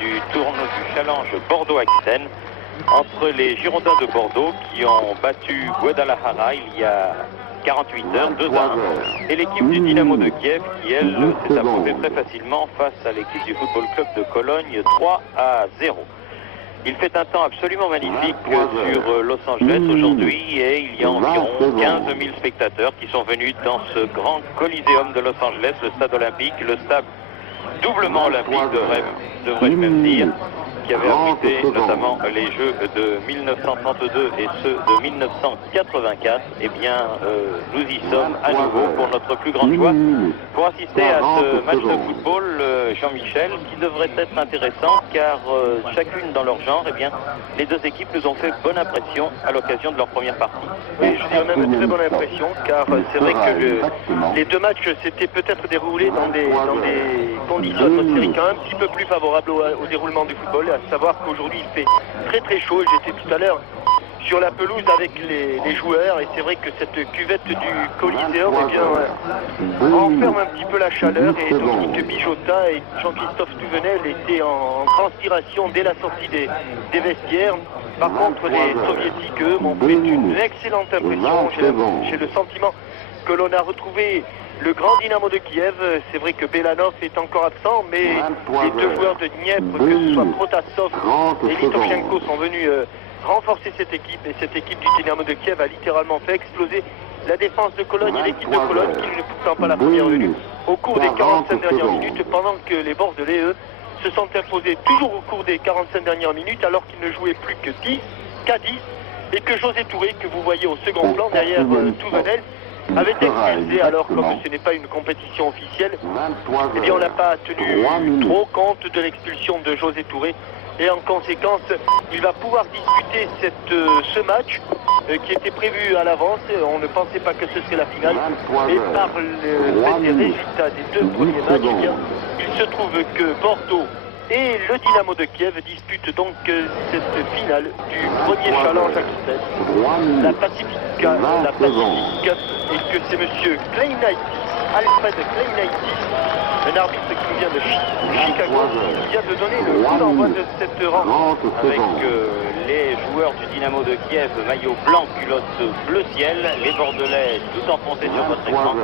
du challenge Bordeaux-Aquitaine entre les Girondins de Bordeaux qui ont battu Guadalajara il y a 48 heures, 2-1, et l'équipe du Dynamo de Kiev qui, elle, s'est imposée très facilement face à l'équipe du Football Club de Cologne, 3-0. Il fait un temps absolument magnifique sur Los Angeles aujourd'hui et il y a environ 15 000 spectateurs qui sont venus dans ce grand Coliseum de Los Angeles, le stade olympique, le stade doublement olympique devrais-je même dire, qui avait abrité notamment les Jeux de 1932 et ceux de 1984. Eh bien, nous y sommes à nouveau pour notre plus grande joie, pour assister à ce match de football, Jean-Michel, qui devrait être intéressant car chacune dans leur genre, eh bien, les deux équipes nous ont fait bonne impression à l'occasion de leur première partie. Oui, je dirais même très bonne impression, car c'est vrai que les deux matchs s'étaient peut-être déroulés dans des conditions atmosphériques un petit peu plus favorables au déroulement du football, à savoir qu'aujourd'hui il fait très très chaud. J'étais tout à l'heure sur la pelouse avec les joueurs et c'est vrai que cette cuvette du Coliseum renferme un petit peu la chaleur, et Dominique Bijotta et Jean-Christophe Touvenel étaient en transpiration dès la sortie des vestiaires. Par contre, les soviétiques, eux, m'ont fait une excellente impression. J'ai le sentiment que l'on a retrouvé le grand Dynamo de Kiev. C'est vrai que Belanov est encore absent, mais les deux joueurs de Dniepr, que ce soit Protasov et Litoshenko, sont venus renforcer cette équipe. Et cette équipe du Dynamo de Kiev a littéralement fait exploser la défense de Cologne et l'équipe de Cologne, qui n'est pourtant pas la première venue, au cours des 45 dernières minutes, pendant que les Bordelais, eux, se sont imposés toujours au cours des 45 dernières minutes, alors qu'ils ne jouaient plus que 10 qu'à 10, et que José Touré, que vous voyez au second plan derrière Touvenel, avait expulsé. Alors, comme ce n'est pas une compétition officielle, eh bien on n'a pas tenu trop compte de l'expulsion de José Touré, et en conséquence il va pouvoir disputer ce match qui était prévu à l'avance. On ne pensait pas que ce serait la finale, et par le fait des résultats des deux premiers matchs, eh bien, il se trouve que Bordeaux et le Dynamo de Kiev disputent donc cette finale du premier challenge Aquitaine, la Pacific Cup, et que c'est monsieur Alfred Kleinaitis, un arbitre qui nous vient de Chicago, qui vient de donner le coup d'envoi de cette rencontre. Avec les joueurs du Dynamo de Kiev, maillot blanc, culotte bleu ciel, les Bordelais tout enfoncés sur votre écran,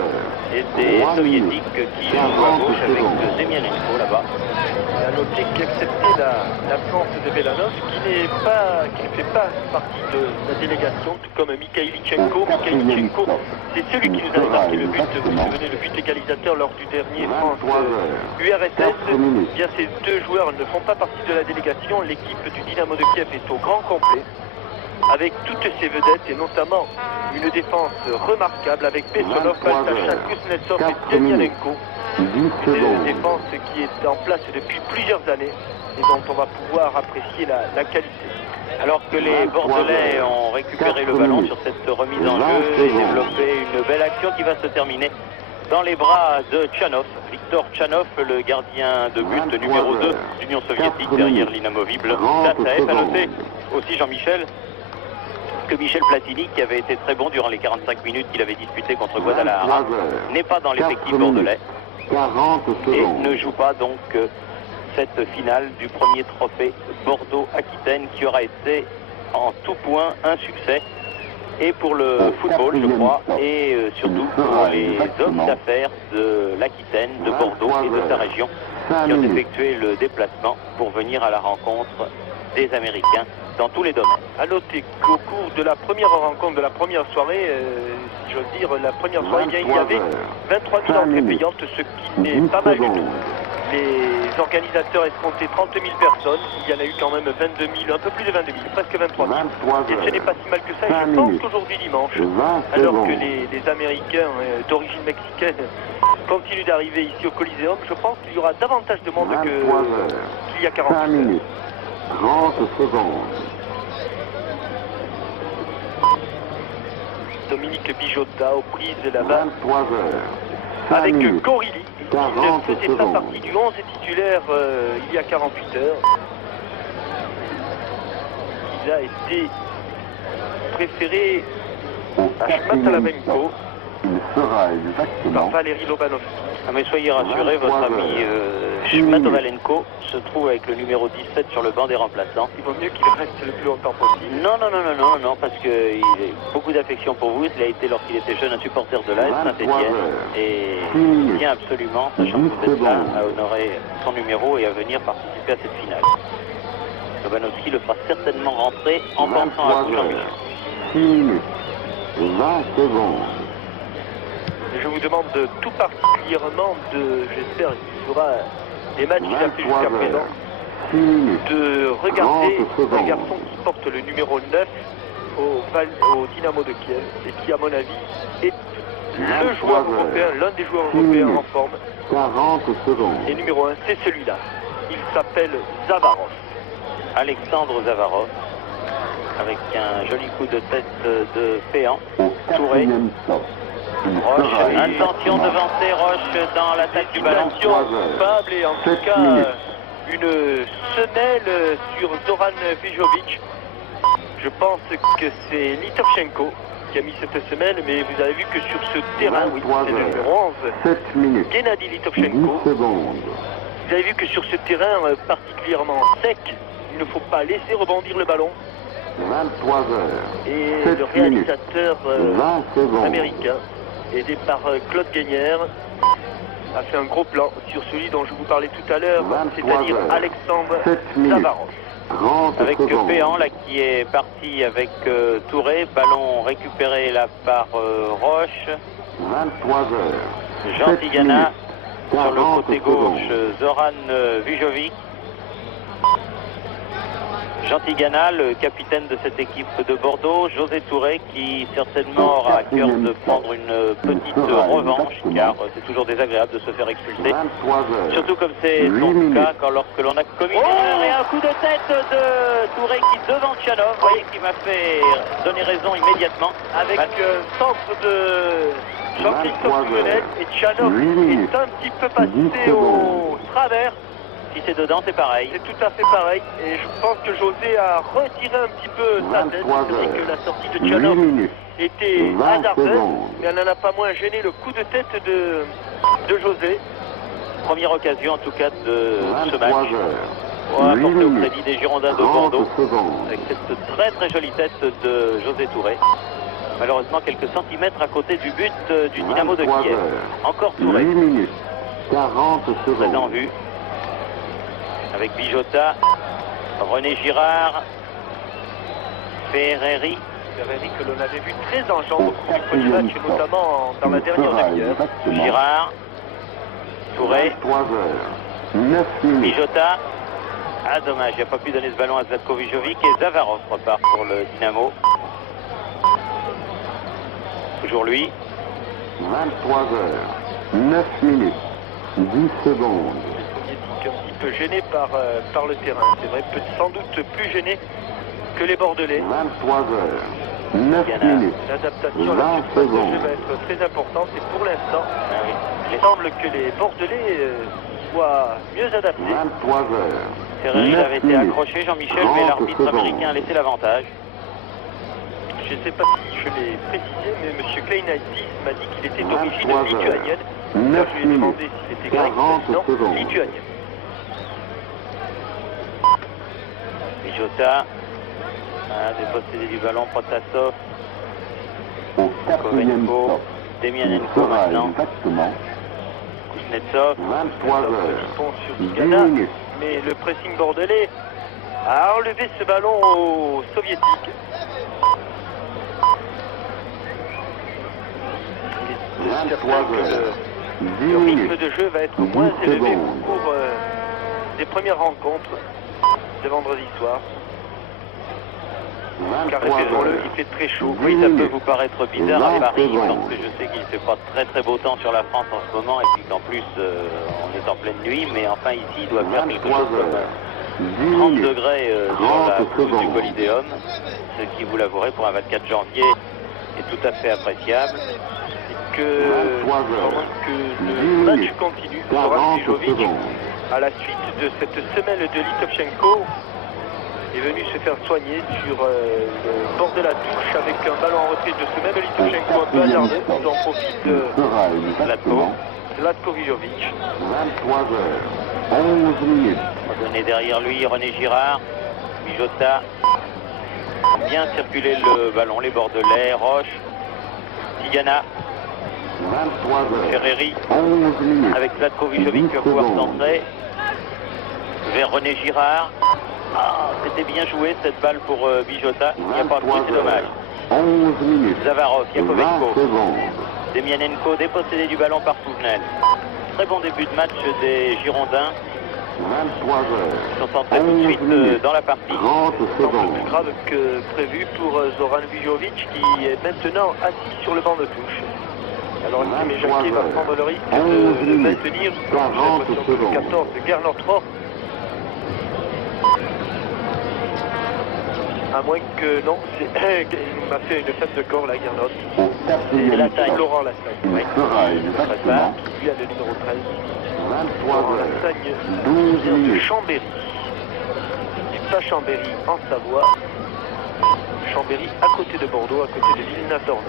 et des Soviétiques qui jouent à gauche avec Zemianenko là-bas. À noter qu'excepté l'absence de Belanov, qui ne fait pas partie de la délégation, tout comme Mikhailichenko. Mikhailichenko, c'est celui qui nous a marqué le but, vous vous souvenez, le but égalisateur lors du dernier France-URSS. Bien, ces deux joueurs ne font pas partie de la délégation. L'équipe du Dynamo de Kiev est au grand complet, avec toutes ses vedettes, et notamment une défense remarquable avec Besonov, Baltachin, Kuznetsov et Demianenko. Une défense qui est en place depuis plusieurs années et dont on va pouvoir apprécier la qualité. Alors que les Bordelais ont récupéré le ballon sur cette remise en jeu et développé une belle action qui va se terminer dans les bras de Tchanov, Viktor Tchanov, le gardien de but numéro 2 d'Union soviétique derrière l'inamovible Zasaev. À noter aussi, Jean-Michel, que Michel Platini, qui avait été très bon durant les 45 minutes qu'il avait disputé contre Guadalajara, n'est pas dans l'effectif bordelais et ne joue pas donc cette finale du premier trophée Bordeaux-Aquitaine, qui aura été en tout point un succès, et pour le football je crois, et surtout pour les hommes d'affaires de l'Aquitaine, de Bordeaux et de sa région, qui ont effectué le déplacement pour venir à la rencontre des Américains dans tous les domaines. À noter qu'au cours de la première rencontre, de la première soirée, si j'ose dire, la première soirée, eh bien, il y avait 23 000 entrées payantes, ce qui n'est pas mal du tout. Les organisateurs escomptaient 30 000 personnes, il y en a eu quand même 22 000, un peu plus de 22 000, presque 23 000. Et ce n'est pas si mal que ça, et je pense qu'aujourd'hui dimanche, alors que les Américains d'origine mexicaine continuent d'arriver ici au Coliseum, je pense qu'il y aura davantage de monde qu'il y a 48 heures. 30 secondes. Dominique Bijotta aux prises là-bas, 23 heures. avec Gorilli, qui ne faisait pas partie du 11 titulaire il y a 48 heures. Il a été préféré à Shmatalavenko. Il sera par exactement Valérie Lobanovski. Ah, mais soyez rassurés, votre ami Shmatovalenko se trouve avec le numéro 17 sur le banc des remplaçants. Il vaut mieux qu'il reste le plus longtemps possible. Non, parce qu'il a beaucoup d'affection pour vous. Il a été, lorsqu'il était jeune, un supporter de l'AS Saint-Étienne. Et il tient absolument, sachant que vous êtes là, à honorer son numéro et à venir participer à cette finale. Lobanovski le fera certainement rentrer en pensant à vous, Jean-Michel. 6 minutes, 20 secondes. Je vous demande tout particulièrement j'espère qu'il fera des matchs qu'il a fait jusqu'à présent, 6 minutes, de regarder 30 secondes. un garçon qui porte le numéro 9 au Dynamo de Kiev et qui, à mon avis, est le joueur européen, l'un des joueurs européens en forme. 40 secondes. Et numéro 1, c'est celui-là. Il s'appelle Zavarov. Alexandre Zavarov, avec un joli coup de tête de Péan. Au Touré. 4e stop. Il Roche, sera intention de exactement vancer Roche dans l'attaque du ballon. Action coupable et en tout 7 cas minutes. une semelle sur Zoran Vijovic. Je pense que c'est Litovchenko qui a mis cette semelle, mais vous avez vu que sur ce terrain, oui, c'est le numéro 11, 7 minutes, Gennady 10 Litovchenko. secondes. Vous avez vu que sur ce terrain particulièrement sec, il ne faut pas laisser rebondir le ballon. 23 heures, Et 7 le réalisateur 20 secondes. américain, aidé par Claude Guénière, a fait un gros plan sur celui dont je vous parlais tout à l'heure, 23 c'est-à-dire heures, Alexandre 7 minutes, Zavarov. 30 Avec secondes. Péan là qui est parti avec Touré, ballon récupéré là par Roche, 23 heures, Jean 7 Tigana minutes, sur le 40 côté secondes. gauche, Zoran Vijovic. Jean Tigana, le capitaine de cette équipe de Bordeaux, José Touré qui certainement aura à cœur de prendre une petite revanche car c'est toujours désagréable de se faire expulser. 23 heures, Surtout comme c'est 8 son minutes. cas quand lorsque l'on a commis une erreur et un coup de tête de Touré qui devant Tchanov, vous voyez, qui m'a fait donner raison immédiatement. Avec centre de Jean-Christophe 23 Touvenel heures, et Tchanov 8 minutes, est un petit peu 10 passé au secondes. travers. Si c'est dedans, c'est pareil. C'est tout à fait pareil. Et je pense que José a retiré un petit peu sa tête. 23 C'est vrai heures, que la sortie de 8 Tchanov minutes, était 20 hasardeuse, secondes. mais elle n'en a pas moins gêné le coup de tête de José. Première occasion en tout cas de ce 23 match. heures, On va 8 apporter au minutes, crédit des Girondins de 30 Bordeaux secondes. avec cette très très jolie tête de José Touré. Malheureusement quelques centimètres à côté du but du Dynamo de 23 Kiev. heures, Encore 8 Touré, minutes, 40 très en secondes. vue. Avec Bijota, René Girard, Ferreri. Ferreri que l'on avait vu très en jambes au cours du premier match, et notamment dans la Il dernière sera demi-heure. exactement Girard, Touré, 23 heures, 9 minutes. Bijota. Ah dommage, il n'a pas pu donner ce ballon à Zlatko Vijovic et Zavarov repart pour le Dynamo. Toujours lui. 23 heures, 9 minutes, 10 secondes. Un petit peu gêné par le terrain. C'est vrai, sans doute plus gêné que les Bordelais. 23 heures, 9 Gana. minutes, L'adaptation, 20 la surface de jeu secondes. va être très importante et pour l'instant, Ah oui. il semble que les Bordelais soient mieux adaptés. 23 heures, Ferreri 9 avait été minutes, accroché, Jean-Michel, 30 mais l'arbitre secondes. américain a laissé l'avantage. Je ne sais pas si je l'ai précisé, mais M. Kleinaitis m'a dit qu'il était 23 d'origine heures, lituanienne. 9 Je lui ai demandé minutes, s'il était grec, 40 non, secondes. lituanien. Bijota a dépossédé du ballon, Protasov, Au 4e Kovenko, stop, il Demianenko sera maintenant, exactement Kuznetsov, 23 heures, Pont sur 10 Tigana, minutes. mais le pressing bordelais a enlevé ce ballon aux soviétiques. Il est 23 certain que heures, 10 le rythme minutes, de jeu va être 10 moins élevé secondes. au cours des premières rencontres de vendredi soir. Car 23 rappelons-le, heures, il fait très chaud. Oui, ça peut vous paraître bizarre à 20 Paris, secondes. parce que je sais qu'il ne fait pas très très beau temps sur la France en ce moment, et puis qu'en plus on est en pleine nuit, mais enfin ici il doit faire quelque 23 chose comme heures, 10 30 minutes, degrés sur la 30 pelouse du secondes. Coliseum, ce qui, vous l'avouerez, pour un 24 janvier est tout à fait appréciable. Et que, 23 heures, pendant que 10 le match minutes, continue, Zoran 40 Vijovic, secondes. à la suite de cette semelle de Litovchenko, est venu se faire soigner sur le bord de la touche avec un ballon en retrait de ce même Litouchenko un peu hasardeux. Ils ont profité de Zlatko Vijovic. 23h11. On va donner derrière lui René Girard, Bijota. Bien circuler le ballon, les Bordelais, Roche, Tigana, 23h. Ferreri, 11 avec Zlatko Vijovic qui va pouvoir centrer vers René Girard. Ah, c'était bien joué cette balle pour Bijota. Il n'y a pas de bruit, c'est dommage. 11 minutes. Zavarov, 20 Yakovenko, secondes. Demianenko dépossédé du ballon par Souvenel. Très bon début de match des Girondins. 23h. Ils sont entrés tout de suite dans la partie. 30 Un peu secondes. plus grave que prévu pour Zoran Vijovic qui est maintenant assis sur le banc de touche. Alors Tim Jacquet va prendre le risque de le maintenir sur la position 14 de Gernot Fort. À moins que non, il m'a fait une fête de corps là, Gernot. Au C'est la 4e taille. Laurent Lassagne. Il sera exactement Lui a le numéro 13. Laurent 23h. Lassagne 12 vient de minutes. Chambéry. Et pas Chambéry en Savoie. Chambéry à côté de Bordeaux, à côté de Villeneuve-d'Ornon.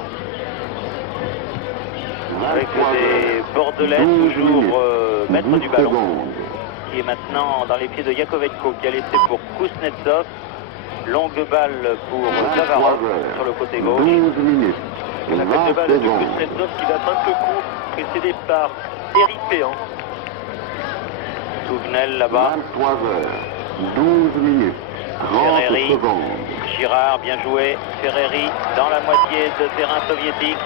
Avec des Bordelais toujours maître du ballon, qui est maintenant dans les pieds de Yakovenko, qui a laissé pour Kuznetsov. Longue balle pour Zavarov sur le côté gauche. 12 minutes. La 20 tête de balle de secondes. Kuznetsov qui va un peu court, précédé par Eric Péan. Souvenel là-bas. 23h. 12 minutes. 30 Ferreri. secondes. Girard, bien joué. Ferreri dans la moitié de terrain soviétique.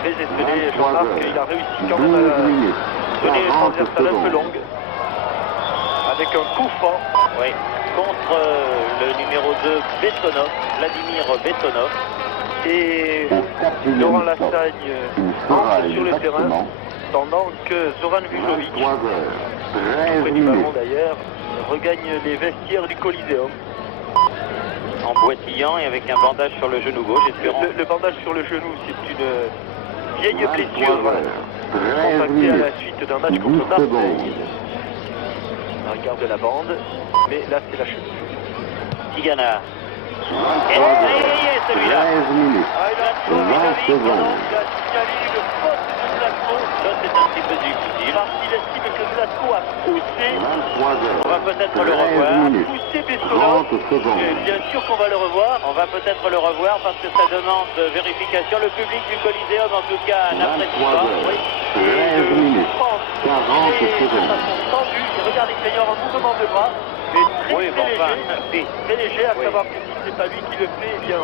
Très étonné, je remarque qu'il a réussi quand 12 même à minutes. donner une 40 transversale un peu secondes. longue. Avec un coup franc. Oui. Contre le numéro 2, Betonov, Vladimir Betonov. Et Au 4e Laurent stop. Lassagne Il sera entre sur le terrain. exactement Pendant que Zoran Vijovic, 23h. 13 près du ballon minutes. d'ailleurs, regagne les vestiaires du Coliseum. En boitillant et avec un bandage sur le genou gauche, espérons. Le bandage sur le genou, c'est une vieille blessure 13 contractée à la minutes. suite d'un match 10 contre Marseille. secondes. On regarde la bande, mais là c'est la cheville. Tigana. Et 23h. celui-là. 13 minutes. Ah, il a 20 secondes. il a signalé une faute de Zlatko. Ça, c'est un petit peu difficile. Parce qu'il estime que Zlatko a poussé, 23h. On va peut-être le 13 revoir. minutes. poussé Bessonov. 30 secondes. Et bien sûr qu'on va le revoir. On va peut-être le revoir parce que ça demande vérification. Le public du Coliseum, en tout cas, n'apprécie pas. 23h. Oui. 13 minutes. 40 De secondes. façon tendue, et regardez qu'il y aura un mouvement de bras, mais très, Oui, très bon, enfin, léger. oui. Très léger, à Oui. savoir que si c'est pas lui qui le fait, eh bien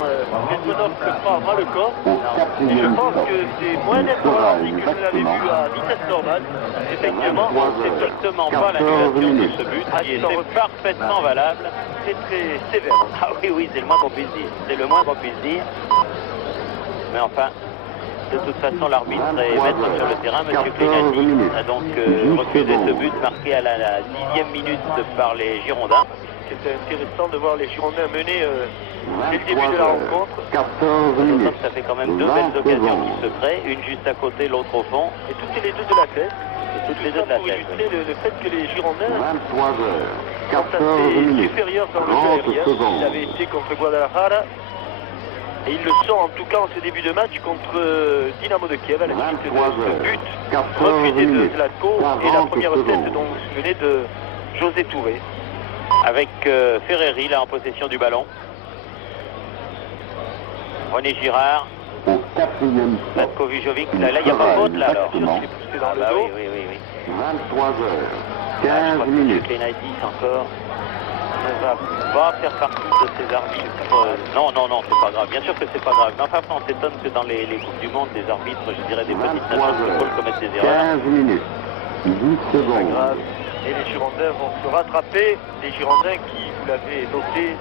Bessonov le prend à bras le corps. Au Et je 4e pense stop. que c'est moins net Il sera ralenti que je l'avais vu à vitesse normale. Effectivement, 23 c'est heures. strictement pas 14 l'annulation de minutes. ce but Ah, qui sans était refus. parfaitement valable. C'est très sévère. Ah oui, oui, c'est le moins qu'on puisse dire. C'est le moins qu'on puisse dire. Mais enfin, de toute façon, l'arbitre est maître sur le terrain. Monsieur Clénati a donc refusé ce but marqué à la 10e minute par les Girondins. C'était intéressant de voir les Girondins mener dès le début de la 23h. rencontre. 14 D'autant minutes. que ça fait quand même deux belles occasions qui se créent, une juste à côté, l'autre au fond. Et toutes les deux de la tête. Et toutes les Ça deux de la pour tête. illustrer le fait que les Girondins 23h. sont 14 assez minutes. supérieurs dans le jeu 30 aérien. secondes. Ils avaient été contre Guadalajara. Et ils le sont en tout cas en ce début de match contre Dynamo de Kiev à la suite de 23 ce heures. but 14 refusé de minutes. Zlatko et la 40 première secondes. tête dont vous vous souvenez de José Touré. Avec Ferreri là en possession du ballon. René Girard, Au 4e stop. Zlatko Vijovic, là il n'y a pas faute là alors. Exactement. C'est poussé dans Ah le bah dos. oui, oui, oui, oui. 23h. Je 15 crois que minutes. Clénadis encore ne va pas faire partie de ces arbitres. Non, non, non, c'est pas grave. Bien sûr que c'est pas grave. Mais enfin, on s'étonne que dans les Coupes du Monde, les arbitres, je dirais des petites nations de football commettent des erreurs. 15 minutes. 10 Pas secondes. grave. Et les Girondins vont se rattraper. Les Girondins qui, vous l'avez noté,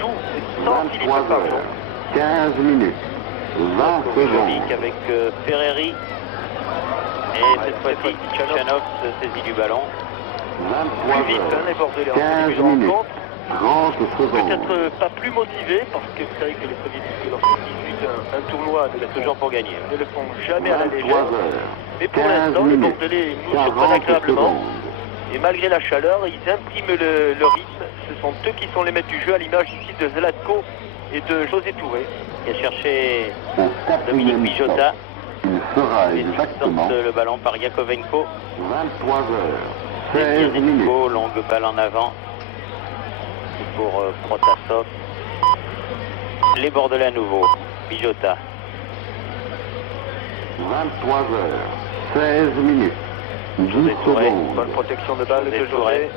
jouent sans Philippe 23 Farjon. heures. 15 minutes. 20 Vijovic secondes. avec Ferreri. Et cette fois-ci, Tchanov se saisit du ballon. 23 Plus vite, hein, les Bordelais en 15 début de minutes. rencontre. 30 secondes. Peut-être pas plus motivés, parce que vous savez que les Soviétiques, lorsqu'ils disputent un tournoi, C'est toujours pour gagner. ne le font jamais à la 23 légère. heures. Mais pour 15 l'instant, les minutes. Bordelais nous surprennent 40 agréablement. secondes. Et Et malgré la chaleur, ils impriment le rythme. Ce sont eux qui sont les maîtres du jeu, à l'image ici de Zlatko et de José Touré. Qui a cherché Au Dominique quatrième Bijota. stop, il sera Et exactement sorte le ballon par Yakovenko. 23 heures, 16 minutes. Yakovenko, longue balle en avant. C'est pour Protasov. Les Bordelais à nouveau. Bijota. 23 heures, 16 minutes. 10 José Touré. secondes. Bonne protection de balle José de Touré. José.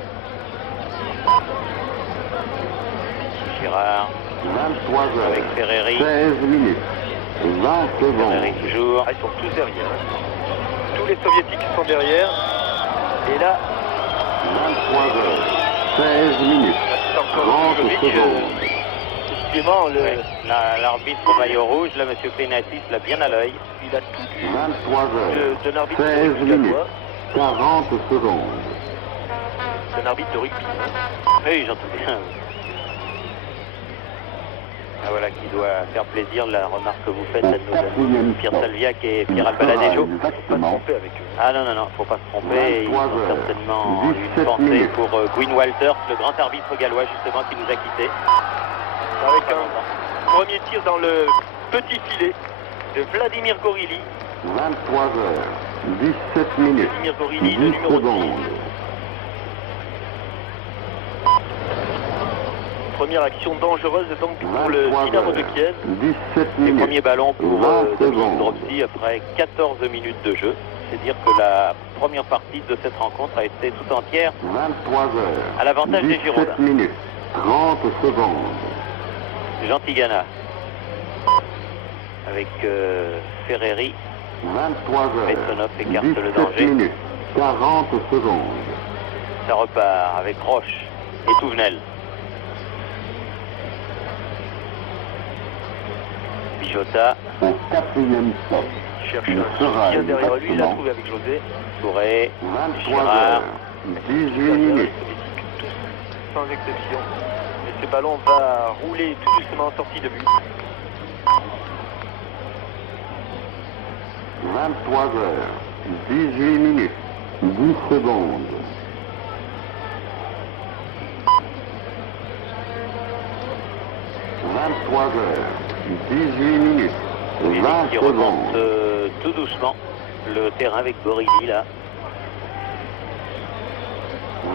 Girard 23 heures, avec Ferreri. 16 minutes. 20 Ferreri secondes. toujours. Ah, ils sont tous derrière. Hein. Tous les soviétiques sont derrière. Et là, 23 heures, 16 minutes. c'est encore 30 Mijovic. secondes. Décidément, Ouais. L'arbitre au maillot rouge, là, M. Kleinatis, l'a bien à l'œil. il a tout vu 23 heures, d'un arbitre de 16 rugby minutes. gallois. 40 secondes. C'est un arbitre de rugby. Hein. Oui, j'entends bien. Ah, voilà qui doit faire plaisir, la remarque que vous faites à nos amis Pierre Salviac et Pierre Albaladejo. Faut pas se Exactement. tromper avec eux. Ah non, non, non, faut pas se tromper. Ils 23 ont heures, certainement 17 une pensée minutes. pour Gwyn Walters, le grand arbitre gallois justement qui nous a quittés. Avec un premier tir dans le petit filet de Vladimir Gorili. 23 heures, 17 minutes. Vladimir Gorili, le 10 numéro 10. secondes. Première action dangereuse donc pour le 23 Dynamo de heures, Kiev. 17 Les minutes. premiers ballons pour 20 Dominique secondes. Dropsy après 14 minutes de jeu. C'est dire que la première partie de cette rencontre a été tout entière 23 heures, à l'avantage des 17 Girondins. minutes. 30 secondes. Jean Tigana avec Ferreri. 23 heures, Bessonov écarte 17 le danger. minutes. 40 secondes. Ça repart avec Roche et Touvenel. Bijota, Au quatrième stop, Il cherche il un sera soutien derrière lui, il l'a exactement trouvé avec José. Touré, 23 Girard. heures, 18 minutes. Tous sans exception. Et ce ballon va rouler tout doucement en sortie de but. 23 heures, 18 minutes. 10 secondes. 23 heures, 18 minutes. Eric 20 qui remonte secondes. tout doucement le terrain avec Gorili là.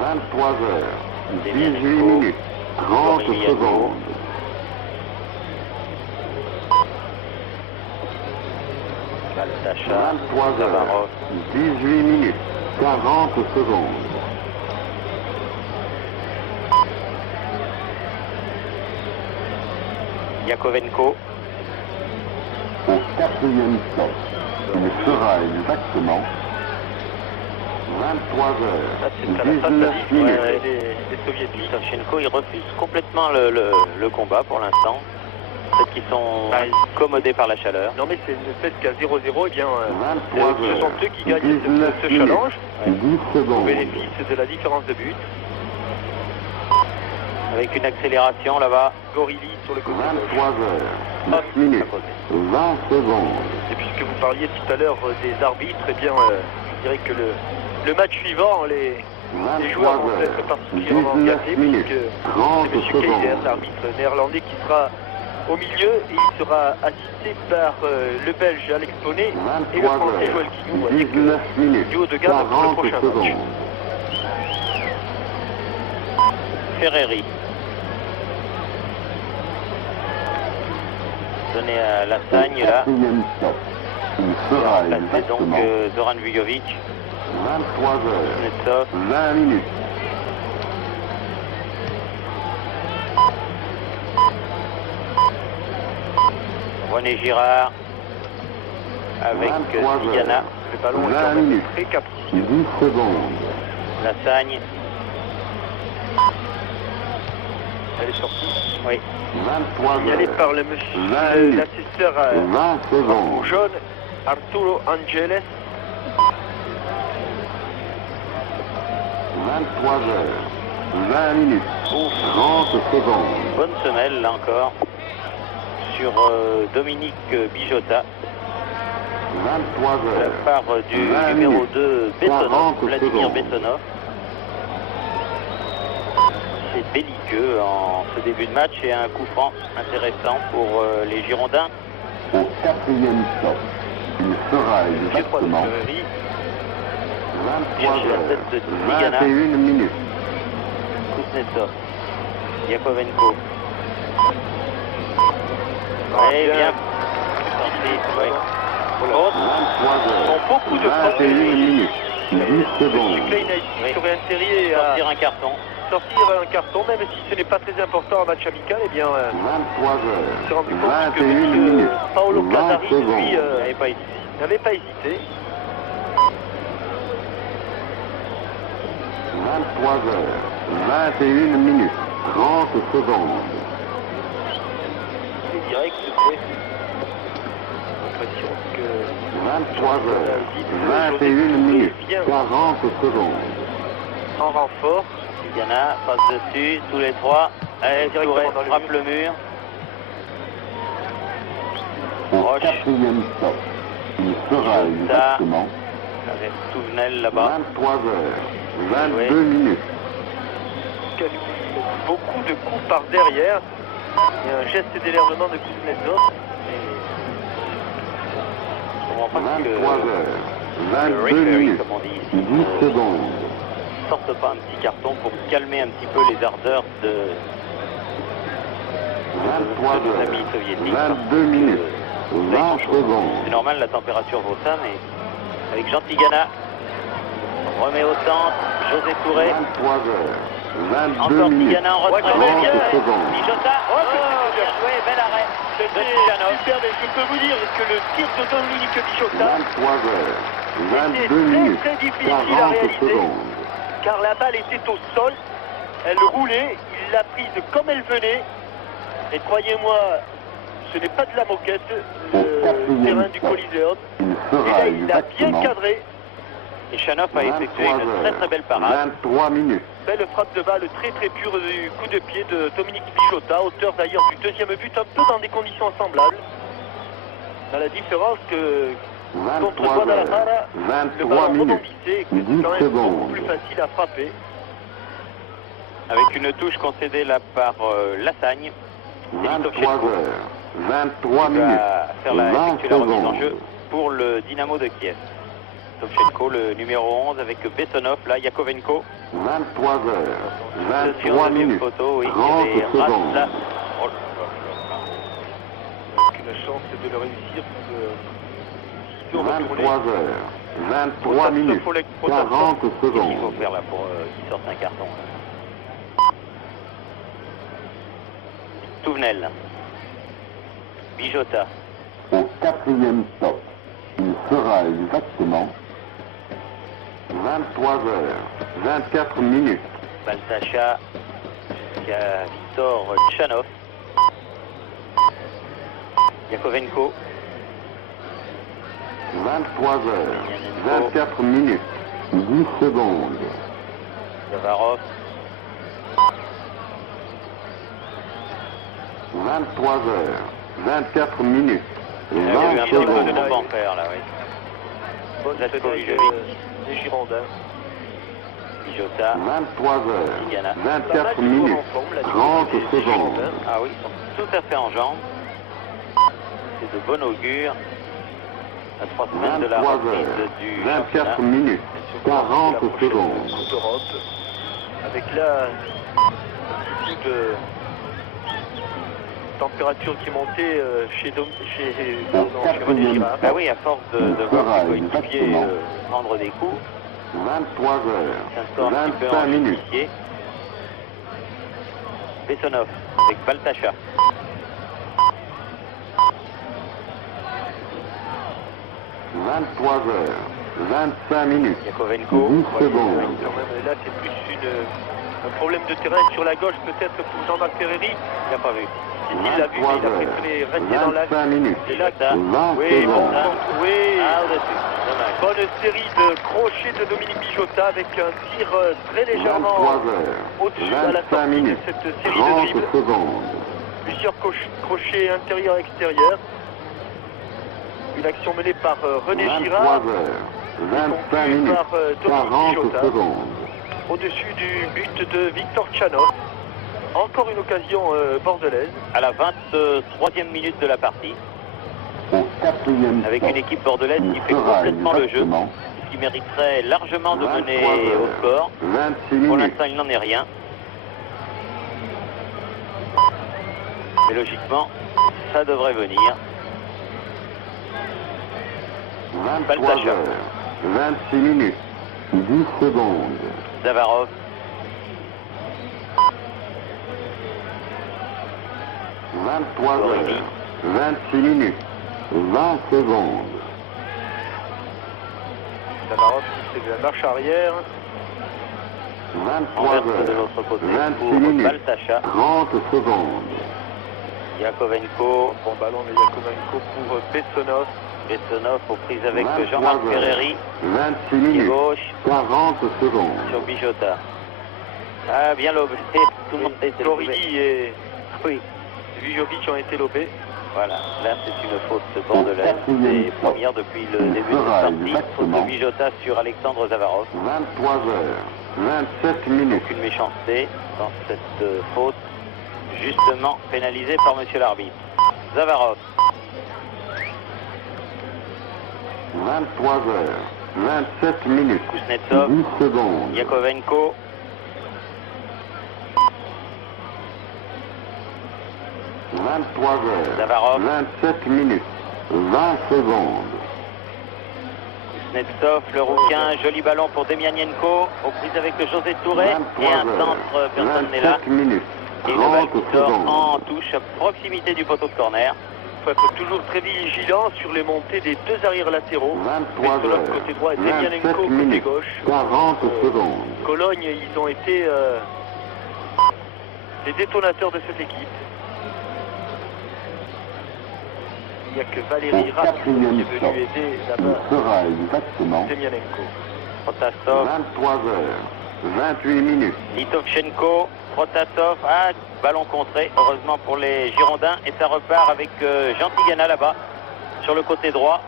23 heures, 18 Demianenko, minutes. 30 Goriliano. secondes. Baltacha, 23 heures, Zavarov, 18 minutes. 40 secondes. Yakovenko, Au quatrième stop, il sera exactement 23 Là, heures, c'est à la face de 19 la minutes. ouais. des soviétiques. Savchenko, il refuse complètement le combat pour l'instant. Peut-être qu'ils sont accommodés par la chaleur. Non mais c'est le fait qu'à 0-0, eh bien, 23 ce sont heures, eux qui gagnent 19 ce minutes. challenge. 10 Au secondes. bénéfice de la différence de but. Avec une accélération là-bas. Gorili sur le côté 23 gauche. heures, 9 À minutes. côté. 20 secondes. Et puisque vous parliez tout à l'heure des arbitres, eh bien, je dirais que le match suivant, les 23 joueurs vont heures, être particulièrement 19 gâtés minutes. puisque 30 c'est M. Keider, secondes. l'arbitre néerlandais, qui sera au milieu et il sera assisté par le Belge Alex Bonnet et le 23 Français Joël heures, Guignou, avec 19 minutes. du haut de gamme pour le 40 prochain match. secondes. Ferreri. Donné à la Sagne Au là. quatrième stop, il sera Placé donc exactement Zoran Vujovic, 23 heures, Kuznetsov, 20 minutes. René Girard avec 23 Tigana, heures, Le ballon est 20 quand même minutes. très capricieux. 10 secondes. la Sagne. Elle est sortie. Oui, 23 Signalé heures, par le monsieur, 20 minutes. l'assesseur 20 secondes. jaune, Arturo Angeles. 23 heures, 20 minutes. 30 secondes. bonne semelle là encore sur Dominique Bijota 23 de la heures, part du 20 numéro minutes. 2 Bessonov, 40 Vladimir secondes. Bessonov. belliqueux en ce début de match et un coup franc intéressant pour les Girondins. Au 4e stop, il sera Pied droit de exactement Ferreri. 23 Chercher la tête de heures, Tigana. 21 minutes. Kuznetsov, Yakovenko. Ah, Ouais, bien. bien. Sorti, ouais. Autre. 23 Ils ont beaucoup de heures, 21 progrès. minutes. 10 secondes. Monsieur Klein Oui. serait intérêt à Sortir un carton. sortir un carton, même si ce n'est pas très important en match amical. Eh bien, 23 on s'est heures, rendu compte que 21 monsieur minutes. Paolo 20 Casari, secondes. lui, Il n'avait pas hésité. n'avait pas hésité. 23 heures, 21 minutes. 30 secondes. C'est direct, c'est l'impression que 23 heures, 21 minutes. 40 secondes. en renfort, Tigana passe dessus, tous les trois. Allez, Directement Touré dans le frappe le mur. Au Roche. 4e stop, il sera exactement Avec Touvenel là-bas. 23 heures, 22 minutes. beaucoup de coups par derrière. Il y a un geste d'énervement de Kuznetsov. Je comprends pas 23 heures, que le 22 referee, minutes. comme on dit ici, 10 secondes. ne sorte pas un petit carton pour calmer un petit peu les ardeurs de 23 nos amis heures, soviétiques. 22 minutes. 20 C'est secondes. normal, la température vaut ça, mais avec Jean Tigana, on remet au centre, José Touré, 23 heures, 22 encore minutes. Tigana en retrait, Ouais, quand même bien, 30 secondes. Mijota, Oh, bien joué, bel arrêt de C'était Tigana. super, mais je peux vous dire que le tir de Dominique Bijota 23 heures, était 22 minutes. très difficile à 40 réaliser, secondes. car la balle était au sol, elle roulait, il l'a prise comme elle venait, et croyez-moi, ce n'est pas de la moquette, Au le 4e terrain du stop, Coliseum, il et sera là il a bien exactement cadré, Et Chanoff a effectué 23 une très très belle parade. 23 minutes. belle frappe de balle très très pure du coup de pied de Dominique Bijota, auteur d'ailleurs du deuxième but, un peu dans des conditions semblables, dans la différence que contre 23 Guadalajara, heures, le 23 ballon minutes. rebondissait et que 10 c'est quand même beaucoup secondes. plus facile à frapper. Avec une touche concédée là par Lassagne. 23 heures, 23 qui minutes. va faire la, 20 effectuer la remise en secondes. jeu pour le Dynamo de Kiev. Tovchenko, le numéro 11, avec Bessonov, là, Yakovenko. 23 heures, Sur 23 la même minutes. photo, oui, 30 il y avait secondes. Rasla. Oh, Donc une chance de le réussir. Si on va tourner, 23 heures, 23 minutes. 40 qu'est-ce qu'il faut secondes. faire là pour qu'il sorte un carton là. Touvenel. Bijota. Au 4e stop, il sera exactement 23 heures, 24 minutes. Baltacha jusqu'à Victor Tchanov. Yakovenko. 23 heures, 24 minutes. 10 secondes. Zavarov. 23 heures, 24 minutes. Il y a eu 20 un petit peu de secondes. bombe en fer là, oui. bonne Zlatko fenêtre Vijovic. des Girondins. Bijota. 23 heures, Tigana. 24 minutes. 30 secondes. Ah oui, ils sont tout à fait en jambes. C'est de bon augure. À 3 semaines de la 23 reprise heures, du 24 championnat. minutes. 40 secondes. Coupe d'Europe, avec là un petit peu de température qui montait chez René Girard. Ah oui, à force de voir ses coéquipiers prendre des coups, 23 c'est un score heures, un petit peu 25 minutes. enjolifié. Bessonov avec Baltacha. « 23 heures, 25 minutes. Yakovenko. 10 secondes. Quand même, là, c'est plus un problème de terrain sur la gauche, peut-être pour Jean-Marc Ferreri. Il n'a pas vu. Il l'a vu, mais il a préféré rester dans l'axe. 25 minutes. Et là, 20 oui, bon, secondes. oui. Ah, au-dessus. Dommage. Bonne série de crochets de Dominique Bijota avec un tir très 23 légèrement heures, au-dessus à la 25 sortie de minutes. cette série de 30 dribbles. secondes. Plusieurs crochets intérieur-extérieur. Une action menée par René 23 Girard, heures, 25 conclue minutes. par Dominique 40 Bijota, secondes. au-dessus du but de Victor Tchanov. Encore une occasion bordelaise. À la 23e minute de la partie. Au 4e Avec une équipe bordelaise qui fait complètement le jeu. Qui mériterait largement de mener au score. 26 Pour minutes. l'instant, il n'en est rien. Mais logiquement, ça devrait venir. 23 Baltacha. heures, 26 minutes, 10 secondes. Zavarov. Heures, 26 minutes, 20 secondes. Zavarov qui fait de la marche arrière. 23 Enverse de heures, l'autre côté 26 pour minutes, Baltacha. 30 secondes. Yakovenko. Bon ballon de Yakovenko pour Bessonov. Bessonov aux prises avec 23 Jean-Marc heures, Ferreri. 26 Pied minutes, gauche 40 secondes. sur Bijota. Ah, bien lobé. Tout le monde a été lobé. Goridi et Oui. Vijovic ont été lobés. Voilà, là c'est une faute bordelaise. C'est première depuis le début de cette partie. Faute de Bijota sur Alexandre Zavarov. 23 heures, 27 minutes. Aucune méchanceté dans cette faute, justement pénalisée par monsieur l'arbitre. Zavarov. 23 heures, 27 minutes, Kuznetsov. 10 secondes. Yakovenko. 23 heures, Zavarov. 27 minutes, 20 secondes. Kuznetsov, le rouquin, joli ballon pour Demianenko, aux prises avec José Touré, 23 et un heures, centre, personne n'est là. 27 minutes, Et une balle 30 qui sort secondes. en touche à proximité du poteau de corner. Il faut être toujours très vigilant sur les montées des deux arrières latéraux. 23 Bessonov heures, côté droit et 27 Demianenko côté minutes, gauche. 40 secondes. Cologne, ils ont été les détonateurs de cette équipe. Il n'y a que Valérie Au Rapp qui est quatrième venu stop, aider il là-bas sera exactement Demianenko. Protasov, 23 heures, 28 minutes. Litovchenko, Protasov, ah, ballon contré, heureusement pour les Girondins, et ça repart avec Jean Tigana là-bas, sur le côté droit.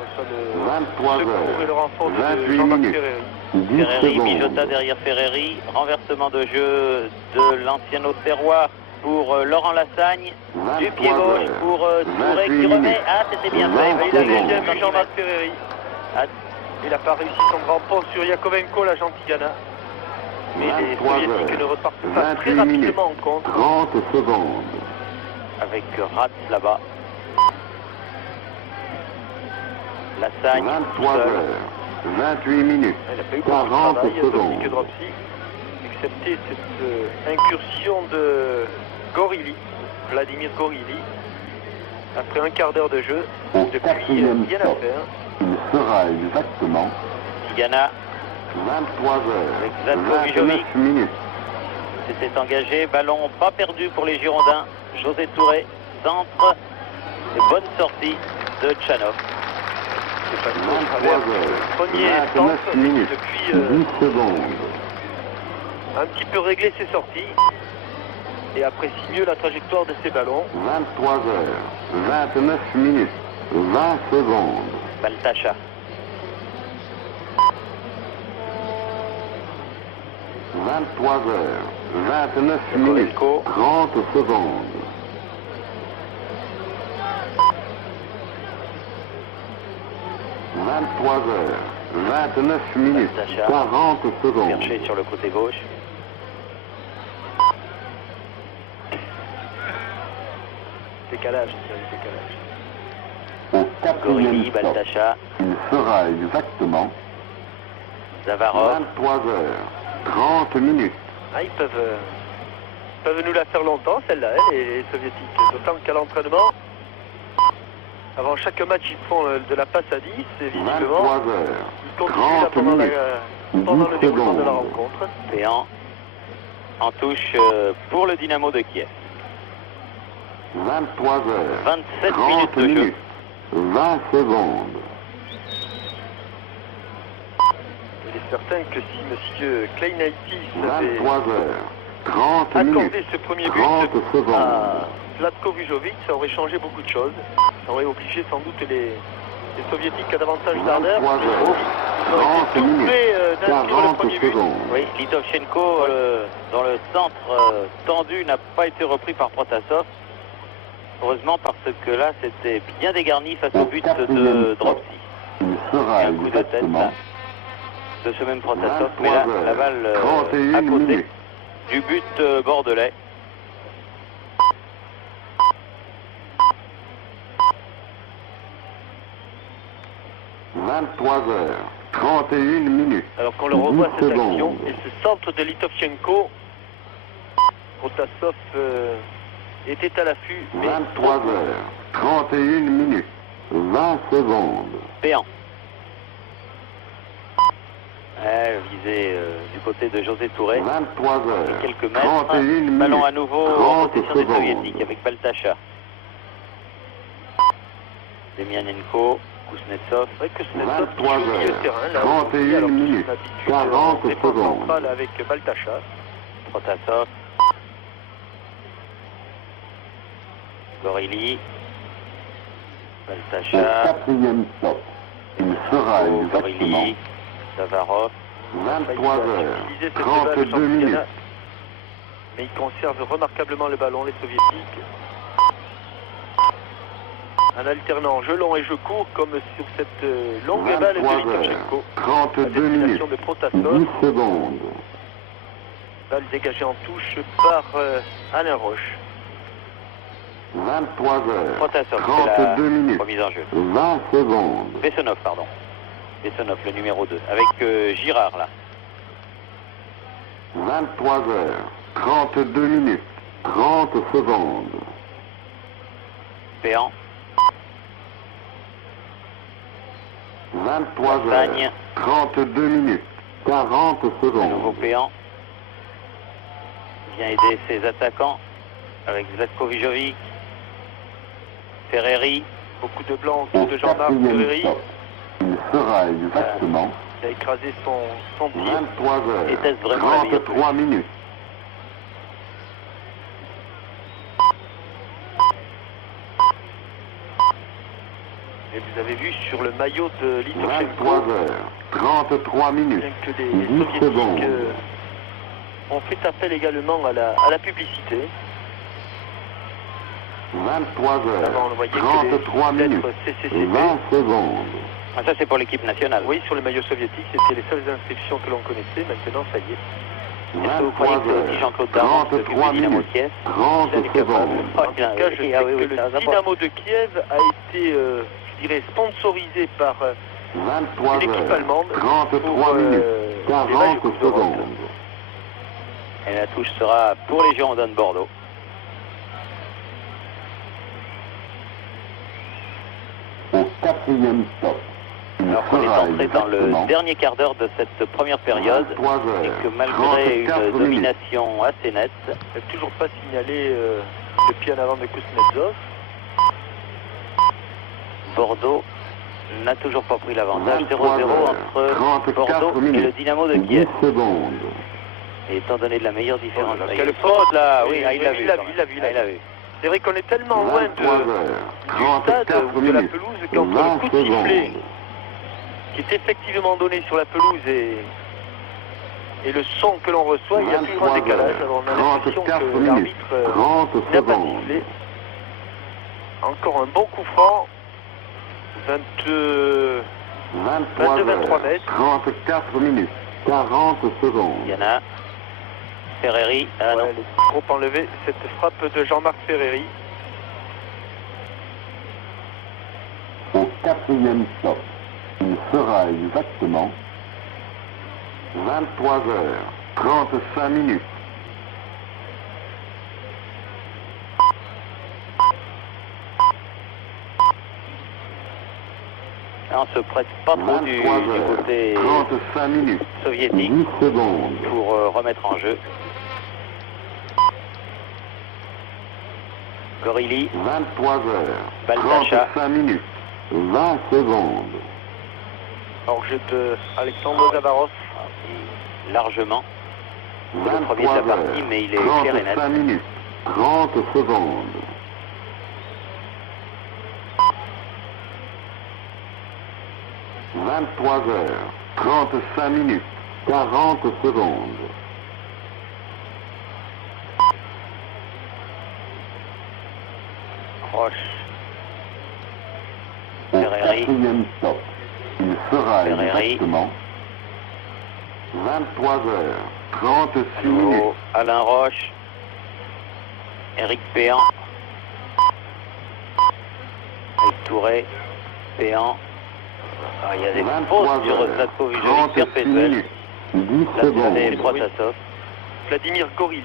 On reçoit le 23 secours et le renfort de 28 Jean-Marc minutes, Ferreri. 10 Ferreri, Bijota secondes. derrière Ferreri, renversement de jeu de l'ancien Auxerrois pour Laurent Lassagne, du pied 23 gauche heures, pour Touré 28 qui remet, minutes, ah c'était bien 20 fait, Il avait secondes. bien vu Jean-Marc Ferreri. Ah, Il n'a pas réussi son grand pont sur Yakovenko, la Gentigana. Mais les 23 Soviétiques heures, ne repartent pas très 28 minutes, rapidement en contre. 30 secondes. avec Ratz là-bas. Lassagne, 23 seul. heures, 28 minutes, Il n'a pas eu beaucoup de 40 travail, Dominique secondes. Dropsy, excepté cette incursion de Gorili, Vladimir Gorili. Après un quart d'heure de jeu, Au depuis quatrième rien à stop, faire. il sera exactement Tigana 23 Avec heures, Zlatko 29 Vijovic. minutes. s'était engagé, ballon pas perdu pour les Girondins. José Touré, centre, et bonne sortie de Tchanov. C'est pas 23 heures, premier 29 centre minutes, depuis 10 secondes. un petit peu réglé ses sorties et apprécie mieux la trajectoire de ses ballons. 23 heures, 29 minutes, 20 secondes. Baltacha. « 23 heures, 29 minutes, Yakovenko. 30 secondes. » 23 heures, 29 minutes, Baltacha. 40 secondes. Perché sur le côté gauche. Décalage, c'est décalage. Au quatrième Gorili, stop, Baltacha, il sera exactement Zavarov. 23 heures, 30 minutes. Ah, ils peuvent nous la faire longtemps, celle-là, hein, les soviétiques. D'autant qu'à l'entraînement, avant chaque match, ils font de la passe à 10, et 23 visiblement, heures, ils continuent là 30 pendant, minutes, pendant le 10 déroulement de la secondes. rencontre. Péan en touche pour le Dynamo de Kiev. 23 heures, 27 30 minutes de jeu. minutes, 20 secondes. Il est certain que si M. Kleinaitis 23 avait heures, 30 minutes, accordé ce premier but 30 secondes. à Zlatko Vijovic, ça aurait changé beaucoup de choses. Ça aurait obligé sans doute Les soviétiques ont davantage d'ardeur. 23 heures, Ils ont 30 été tout minutes, près d'inscrire le 40 premier but. secondes. Oui, Litovchenko dans le centre tendu n'a pas été repris par Protasov. Heureusement parce que là c'était bien dégarni face au but de Dropsy. Il Et sera un coup de tête exactement là, de ce même Protasov, mais là 23 la balle heures, 31 à côté minutes. du but bordelais. « 23 heures, 31 minutes. Alors qu'on le revoit 10 cette secondes. action, et ce centre de Litovchenko, Protasov était à l'affût, mais 23 heures, 31 minutes, 20 secondes. Péan. Visé du côté de José Touré. 23 heures, Quelques mètres. 31 minutes, Ballon à nouveau en 30 possession des secondes. soviétiques avec Baltacha. Demianenko, Kuznetsov. c'est vrai que Kuznetsov qui 23 joue au milieu de heures, terrain, là, 31 aussi, alors qu'il joue minutes, d'habitude 40 en défense secondes. centrale avec Baltacha. Protasov. Gorili. Au Baltacha. quatrième stop, il sera exactement Gorili. Savarov. 23 heures, Utiliser cette balle 32 championnat, minutes. mais ils conservent remarquablement le ballon, les soviétiques. En alternant jeu long et jeu court, comme sur cette longue balle de 23 heures, Litovchenko. 32 minutes, Destination de Protasov. 10 secondes. Balle dégagée en touche par Alain Roche. 23 heures, Protasov, c'est la 32 minutes, remise en jeu. 20 secondes. Bessonov, pardon. Bessonov, le numéro 2. Avec Girard, là. 23 heures, 32 minutes, 30 secondes. Péan. 23 Montagne. heures, 32 minutes, 40 Le nouveau secondes. Péan. Vient aider ses attaquants. Avec Zlatko Vijovic. Ferreri. Beaucoup de blancs Au de Jean-Marc quatrième Ferreri stop, il sera exactement qui a écrasé son tir. 23 Était-ce heures, vraiment la meilleure 33 minutes. Et vous avez vu sur le maillot de 23 Litovchenko, heures, 33 minutes, bien que les 10 soviétiques secondes. ont fait appel également à la publicité. 23 Avant, on heures, voyait que 33 les minutes, lettres CCCP. 20 secondes. Ah, ça, c'est pour l'équipe nationale. Oui, sur les maillots soviétiques, c'était les seules inscriptions que l'on connaissait. Maintenant, ça y est. Est-ce que vous 23 croyez que aussi heures, Jean-Claude Darmon, qui occupe 33 le Dynamo de minutes, Kiev, 30 il en est capable. secondes. Oh, En tout cas, je sais ah oui, que oui, le ça va pas. Dynamo de Kiev a été, je dirais, sponsorisé par 23 une équipe heures, allemande 33 pour minutes, les matchs de 40 Coupe d'Europe. secondes. Et la touche sera pour les Girondins de Bordeaux. Au quatrième stop, il Alors qu'on est sera entré dans le exactement dernier quart d'heure de cette première période 23 heures, et que malgré 34 une minutes. domination assez nette, Il n'a toujours pas signalé le pied en avant de Kuznetsov. Bordeaux n'a toujours pas pris l'avantage. 23 0-0 heures, entre 34 Bordeaux et le minutes, Dynamo de 10 Kiev. secondes. Et étant donné de la meilleure différence. Oh là là, il y a quelle une faute là, oui, Oui, ah, il l'a oui, vu. il l'a quand vu, même. il l'a vu, il Ah, l'a il l'a vu. vu. C'est vrai qu'on est tellement loin 23 heures, du stade 34 ou de la minutes, pelouse qu'entre le 20 coup de sifflet secondes. qui est effectivement donné sur la pelouse et le son que l'on reçoit, il y a toujours un 23 décalage. heures, Alors on a l'impression 34 que minutes, l'arbitre 30 n'a pas secondes. sifflé. Encore un bon coup franc. 23 23 heures, mètres. 34 minutes, 40 secondes. Il y en a. Ferreri. Ah non. Ouais, le groupe enlevé, cette frappe de Jean-Marc Ferreri. Au quatrième stop, il sera exactement 23 heures, 35 minutes. Là, on se prête pas trop du 23 heures, côté 35 minutes, soviétique 10 secondes. pour remettre en jeu. Gorili. 23 heures, Baltacha. 35 minutes, 20 secondes. Hors jeu de Alexandre Zavarov. Largement. Le premier de 23 la partie, heures, mais il est clair et net. 35 minutes, 30 secondes. 23 heures, 35 minutes, 40 secondes. Roche. Au Ferreri. 4e stop, il sera Ferreri. exactement 23 heures, 36 minutes. Nouveau, Alain Roche. Éric Péan. Avec Touré. Péan. Ah, il y a des 23 fautes sur heures, Zlatko Vijovic, 36 perpétuel. minutes, 10 Là, c'est secondes. Protasov. Vladimir Gorilli.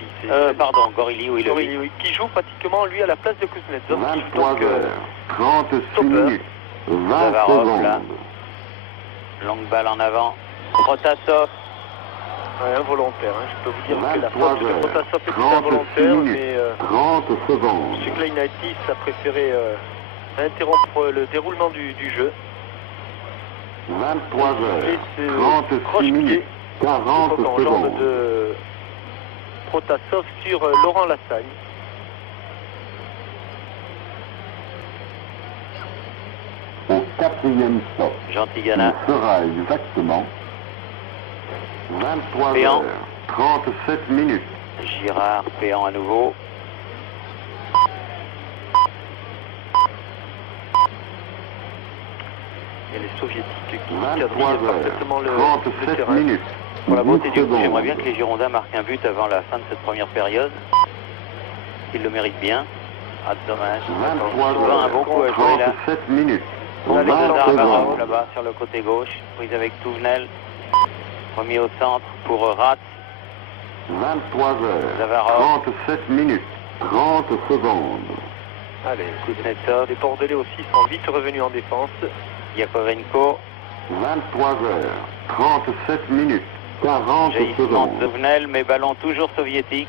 Pardon, Gorilli, oui, le Gorilli, oui, qui joue pratiquement lui à la place de Kuznetsov. 23 Donc, heures, 36 stopper. minutes, 20 Zavarov, là. secondes. Longue balle en avant. Protasov. ouais, involontaire. Hein. Je peux vous dire que la 23 faute de heures, Protasov était 36 involontaire, minutes, mais 30 secondes. M. Kleinaitis a préféré interrompre le déroulement du jeu. 23 heures, Et 36 minutes, 40 en jambe secondes. de Protasov sur Laurent Lassagne. Au 4e stop, Jean il Tigana. sera exactement 23 Péan. heures, 37 minutes. Girard, Péan à nouveau. Et les soviétiques qui 23 quadrillent heures, parfaitement le 37 terrain. minutes. Pour la beauté 10 du coup, secondes. j'aimerais bien que les Girondins marquent un but avant la fin de cette première période. Ils le méritent bien. Ah, dommage. 23 Souvent un heures, bon coup à jouer là. 37 minutes. Bon, 20 les Zavarov secondes. là-bas sur le côté gauche. Prise avec Touvenel. Remis au centre pour Ratz. 23 heures, Zavarov. 37 minutes, 30 secondes. Allez, Kuznetsov. les Bordelais aussi sont vite revenus en défense. Yakovenko. 23 heures, 37 minutes, 40 Jaillissement de secondes. Touvenel, mais ballon toujours soviétique.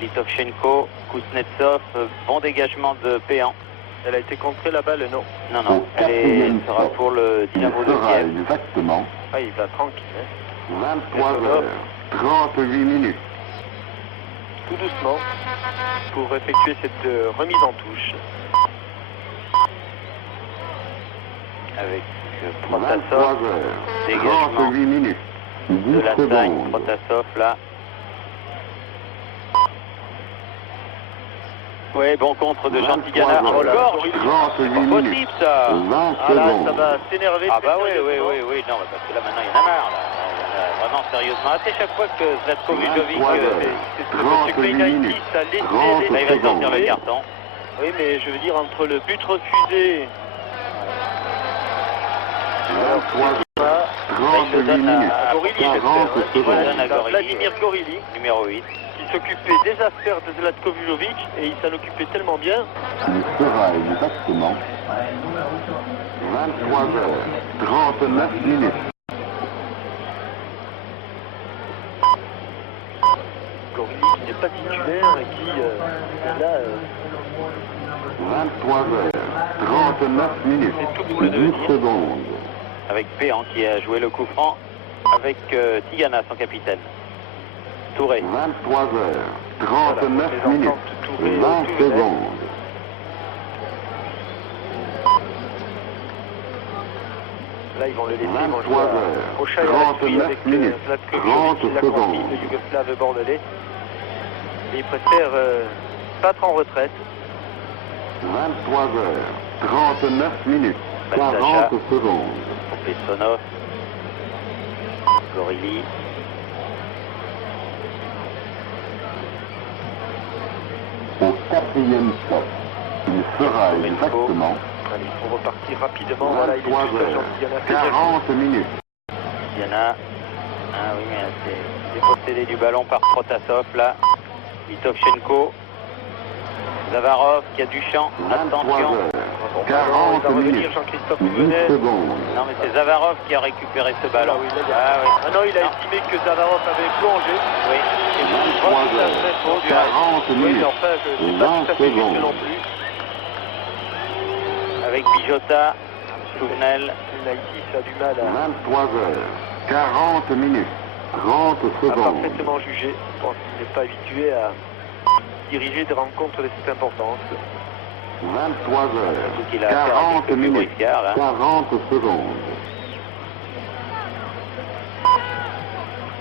Litovchenko. Kuznetsov. Bon dégagement de Péan. Elle a été contrée la balle, non. Non, Au non. Elle quatrième sera stop, pour le il Dynamo de sera Kiev. exactement Ah, il va tranquille. Hein. 23 heures, 38 minutes. Tout doucement pour effectuer cette remise en touche. Avec 23 Protasov. heures, Dégagement 38 minutes, de 10 la Sagne. secondes. Protasov là. Oui, bon contre de Jean 23 Tigana. heures, Encore, 38 c'est pas minutes, possible ça. 20 Ah là, ça secondes. va s'énerver. Ah très bah oui, sérieusement. non, mais parce que là maintenant il y en a marre là. Il y en a vraiment sérieusement. C'est chaque fois que Zlatko Vijovic, 23 heures, C'est ce que M. 38 Kleinaitis minutes, a laissé 30 là il va sortir le secondes. carton. Oui, mais je veux dire, entre le but refusé, 23 heures, il le 38 donne minutes, à Gorilli, 40 Il le donne à secondes. Gorilli, Vladimir Gorilli, numéro 8. qui s'occupait des affaires de Zlatko Vijovic, et il s'en occupait tellement bien. Il sera exactement 23 heures, 39 minutes. Gorilli qui n'est pas titulaire et qui, là, 23 heures, 39 minutes, C'est tout pour le 10 devenir. secondes. Avec Péan qui a joué le coup franc. Avec Tigana, son capitaine. Touré. 23 heures, 39 Voilà, les minutes, ententes Touré, 20 Touvenel. secondes. là ils vont le laisser, ils vont 23 jouer heures, au chat et à la souris 39 avec minutes, Zlatko 30 Vijovic, il l'a compris, secondes. le Yougoslave bordelais. Et il préfère battre en retraite. 23 heures, 39 minutes, Balzacha. 40 secondes. Pour Bessonov. Gorilli. Au 4e stop, il sera exactement Allez, il faut repartir rapidement. Voilà, il est 23 tout seul, heures, Jean Tigana. 40 minutes. Tigana. Ah oui, mais c'est dépossédé du ballon par Protasov là. Litovchenko. Zavarov qui a du champ. 23 Attention. heures, Bon, 40 il va revenir minutes, Jean-Christophe 10 Touvenel. secondes. Non mais c'est Zavarov qui a récupéré ce ballon. Ah oui, là, il y a- Ah oui. Ah non, il a estimé que Zavarov avait plongé. Oui. Et vous 23 pensez que ça heures, serait faux. 40 Oui, mais minutes, enfin, je ne suis 20 pas tout à fait juste secondes. non plus. Avec Bijota. Touvenel. Kleinaitis a du mal à 23 heures, 40 minutes, 30 secondes. parfaitement juger. Je pense qu'il n'est pas habitué à diriger des rencontres de cette importance. 23 Surtout qu'il heures, a affaire à 40 quelques minutes, Briscard, là. 40 secondes.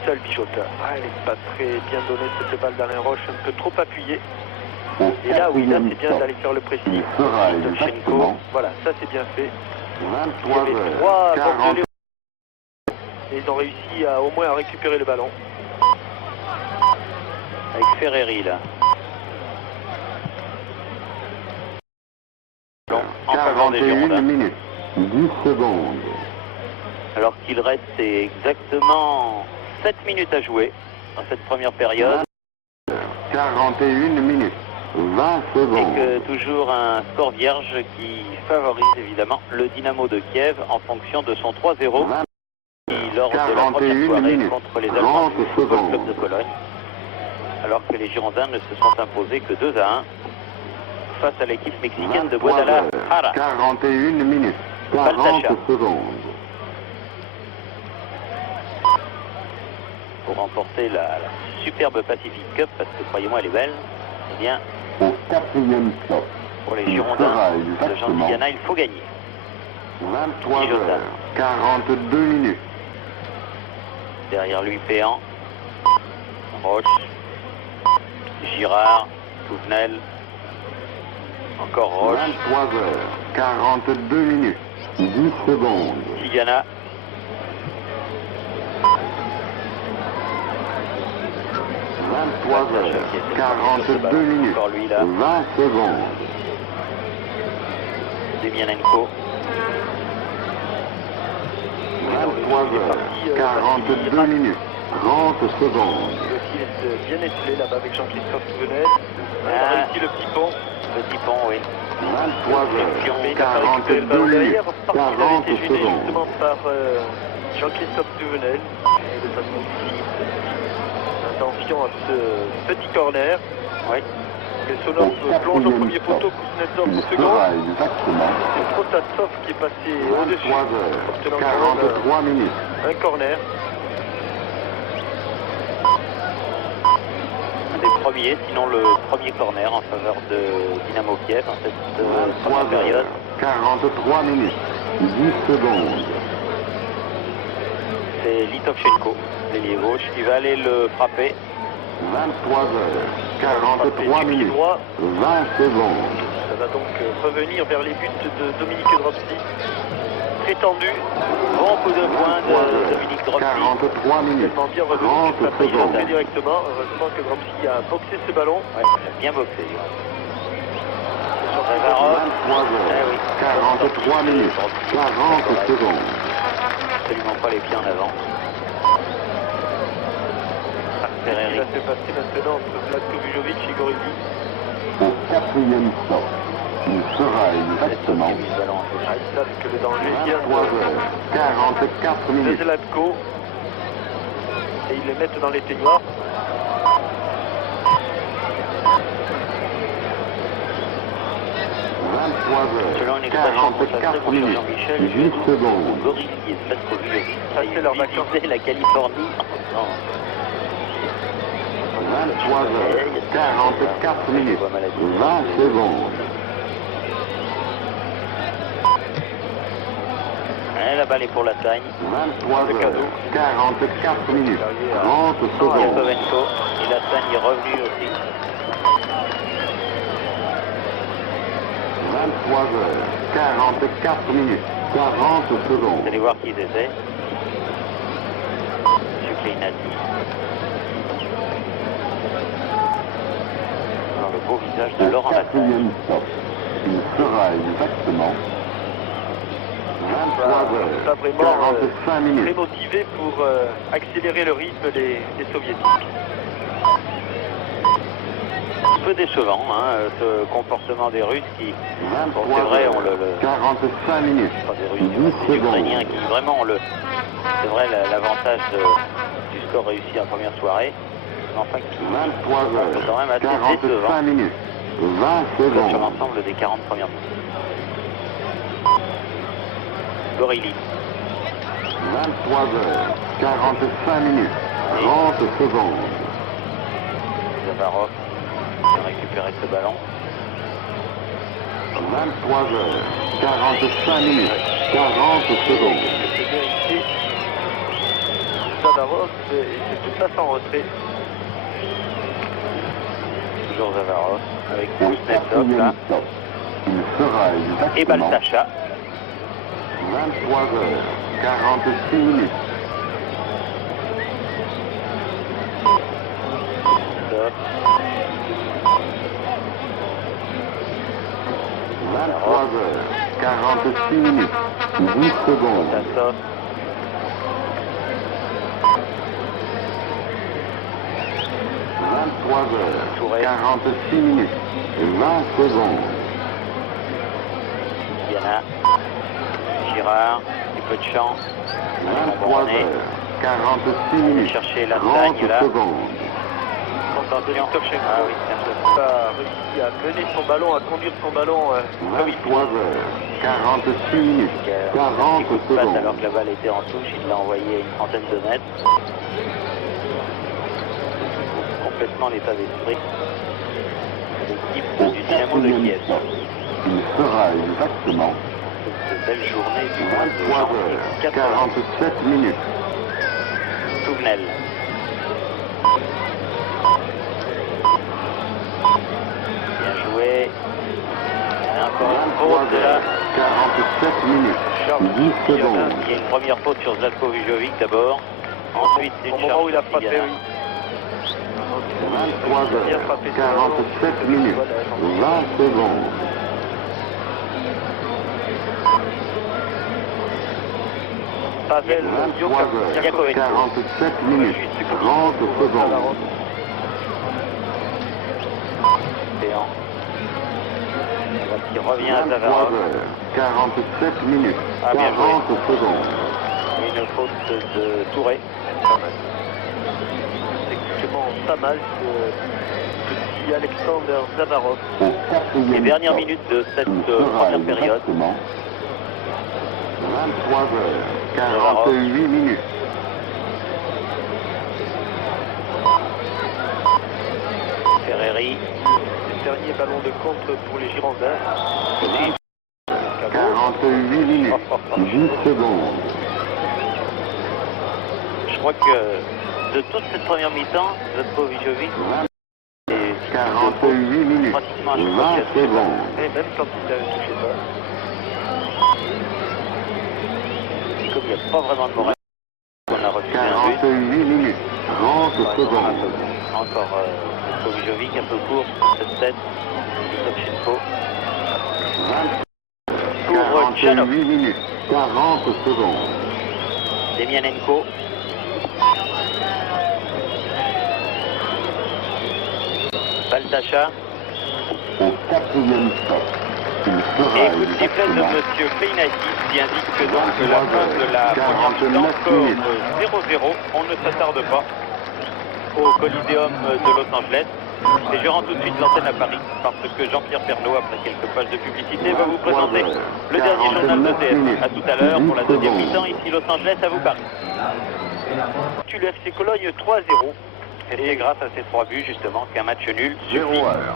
ça le bijote. Ah, elle n'est pas très bien donnée cette balle d'Alain Roche, un peu trop appuyée. Et là, oui, là c'est bien d'aller faire le pressing. Tovchenko, voilà, ça c'est bien fait. Il y avait 3 bordelais et ils ont réussi à, au moins à récupérer le ballon. Avec Ferreri là. En faveur des 41 Girondins. minutes, 10 secondes. Alors qu'il reste exactement 7 minutes à jouer dans cette première période. 41 minutes, 20 Et secondes. que toujours un score vierge qui favorise évidemment le Dynamo de Kiev en fonction de son 3-0 qui, lors de la première 41 soirée minutes, contre les Allemands 30 du Football Club secondes. de Cologne. Alors que les Girondins ne se sont imposés que 2-1 face à l'équipe mexicaine de 23 heures, Guadalajara. 41 minutes, 40 Baltasar. secondes. Pour remporter la superbe Pacific Cup, parce que croyez-moi elle est belle, eh bien Au 4e stop, pour les il Girondins sera de exactement Jean-Diana, il faut gagner. 23 Guillota. heures, 42 minutes. Derrière lui Péan, Roche, Girard, Touvenel, encore Roche, 23 heures, 42 minutes, 10 secondes. Tigana, 23 heures, 42 minutes, encore lui là, 20 secondes. Demianenko, 23 heures, 42 minutes, 30 secondes. Le fil est bien étoilé là-bas avec Jean-Christophe Touvenel. Il a Ah. réussi le petit pont. petit pont, oui. 23 Mais heures, il a pas récupéré le 42 ballon minutes, derrière parce qu'il avait 40 été gêné secondes. justement par Jean-Christophe Touvenel. Et de façon visible. Attention à ce petit corner. Oui. Le Sonov plonge au premier poteau, Kuznetsov Il au second. sera exactement C'est Protasov qui est passé 23 au-dessus. heures, Obtenant quand même 43 minutes. un corner. Un des premiers, sinon le premier corner en faveur de Dynamo Kiev en cette 23 première période. heures, 43 minutes, 10 secondes. C'est Litovchenko, l'ailier gauche, qui va aller le frapper. 23 heures, 43 Du pied minutes, droit. 20 secondes. Ça va donc revenir vers les buts de Dominique Dropsy. Très tendu. Bon coup de poing de Dominique Dropsy. 43 minutes, Tellement bien revenu 30 qu'il n'a pas secondes. jeté directement. Heureusement que Dropsy a boxé ce ballon. Ouais, il a bien boxé. Zavarov. 23 Eh heures, oui. 43 minutes, 40 secondes. Absolument pas les pieds en avant. Il Ferreri. va se passer maintenant entre Vlatko Vujovic et Gorilli. Au 4e stop, il sera exactement Le ballon en touche. Ah, ils savent que le danger vient 23 heures, 44 de minutes. Zlatko. Et ils le mettent dans les peignoirs. 23 Selon heures, une expression consacrée 44 pour minutes, Jean-Michel, 10 secondes. Gorilli et Vlatko Vujovic. Ça, c'est leur vacances. Visiter la Californie en 23 heures, 44 minutes, 20 secondes. Et la balle est pour la Sagne. 23 heures, 44 minutes, 30 secondes. Yakovenko. Et la Sagne est revenue aussi. 23 heures, 44 minutes, 40 Vous secondes. allez voir qui ils étaient. M. Kleinati. Dans le beau visage de Au Laurent Lassagne. 4e stop, il sera exactement 23 Pas heures, vraiment 45 très minutes. motivé pour accélérer le rythme des soviétiques. Un peu décevant, hein, ce comportement des Russes qui, bon, c'est 23 vrai, heures, on le 45 minutes, pas des Russes, 10 des Ukrainiens secondes. qui vraiment ont c'est vrai, l'avantage du score réussi en première soirée, mais enfin qui 23 c'est quand même heures, assez décevant 45 minutes, 20 sur secondes. l'ensemble des 40 premières minutes. Gorilli, 23 heures, 45 minutes, 30 secondes. Zavarov qui a récupéré ce ballon. 23 heures, 45 minutes, 40 secondes. C'est vérifié. Zavarov et c'est tout ça sans retrait. Toujours Zavarov avec Au Kuznetsov là. stop, il sera Et exactement Baltacha. 23h46 minutes. Stop. 23h46 minutes. 10 secondes. Tassov. 23h46 minutes. 20 secondes. Diana. Girard. Un peu de chance. 23h46 On va minutes. chercher la 30 Sagne là. secondes. Attention. Ah oui, c'est un peu. A réussi à mener son ballon, à conduire son ballon comme il faut. 23h46 minutes. 40 Coup de passe secondes. alors que la balle était en touche, il l'a envoyé à une trentaine de mètres. Complètement l'état d'esprit. L'équipe du Dynamo de Kiev. Il sera exactement Cette belle journée du mois de janvier 14. 23h47 minutes. Touvenel. Bien joué. Il y a encore une faute là. 47 minutes. 10 secondes. Il y a une première faute sur Zlatko Vujovic d'abord. Ensuite, une Au moment charge où il a sur frappé, Tigana. oui. 23h47 minutes. 20 secondes. Pavel Yakovic. 23h47 minutes. 30 secondes. Péan. Qui revient à Zavarov. 23h47 minutes. Ah, bien 40 secondes. Une faute de Touré. Effectivement, pas mal ce petit Alexander Zavarov. Au quatrième Les dernières stop, minutes de cette il sera première période. exactement 23h48 minutes. Ferreri. Dernier ballon de contre pour les Girondins. 48 minutes. 10 secondes. Je crois que de toute cette première mi-temps, Zlatko Vujovic est 48 minutes. pratiquement à chaque 20 fois qu'il a touché. secondes. Et même quand il ne touchait pas. Comme il n'y a pas vraiment de moral, on a refusé un but. 48 minutes. 30 secondes. Encore Zlatko Vujovic, un peu court, cette tête. Topchenko. Pour Tchanov. 48 minutes. 40 secondes. Demianenko. Baltacha. Au quatrième stop, il sera Et coup de sifflet de exactement M. Peinakis qui indique donc que la fin de la première mi-temps score 0-0. On ne s'attarde pas au Coliseum de Los Angeles. Et je rends tout de suite l'antenne à Paris parce que Jean-Pierre Pernaut, après quelques pages de publicité, va vous présenter le dernier journal de TF. A tout à l'heure pour la deuxième mi-temps ici Los Angeles, à vous Paris. Tu le FC Cologne 3-0. Et c'est grâce à ces 3 buts justement qu'un match nul 0 suffit heures.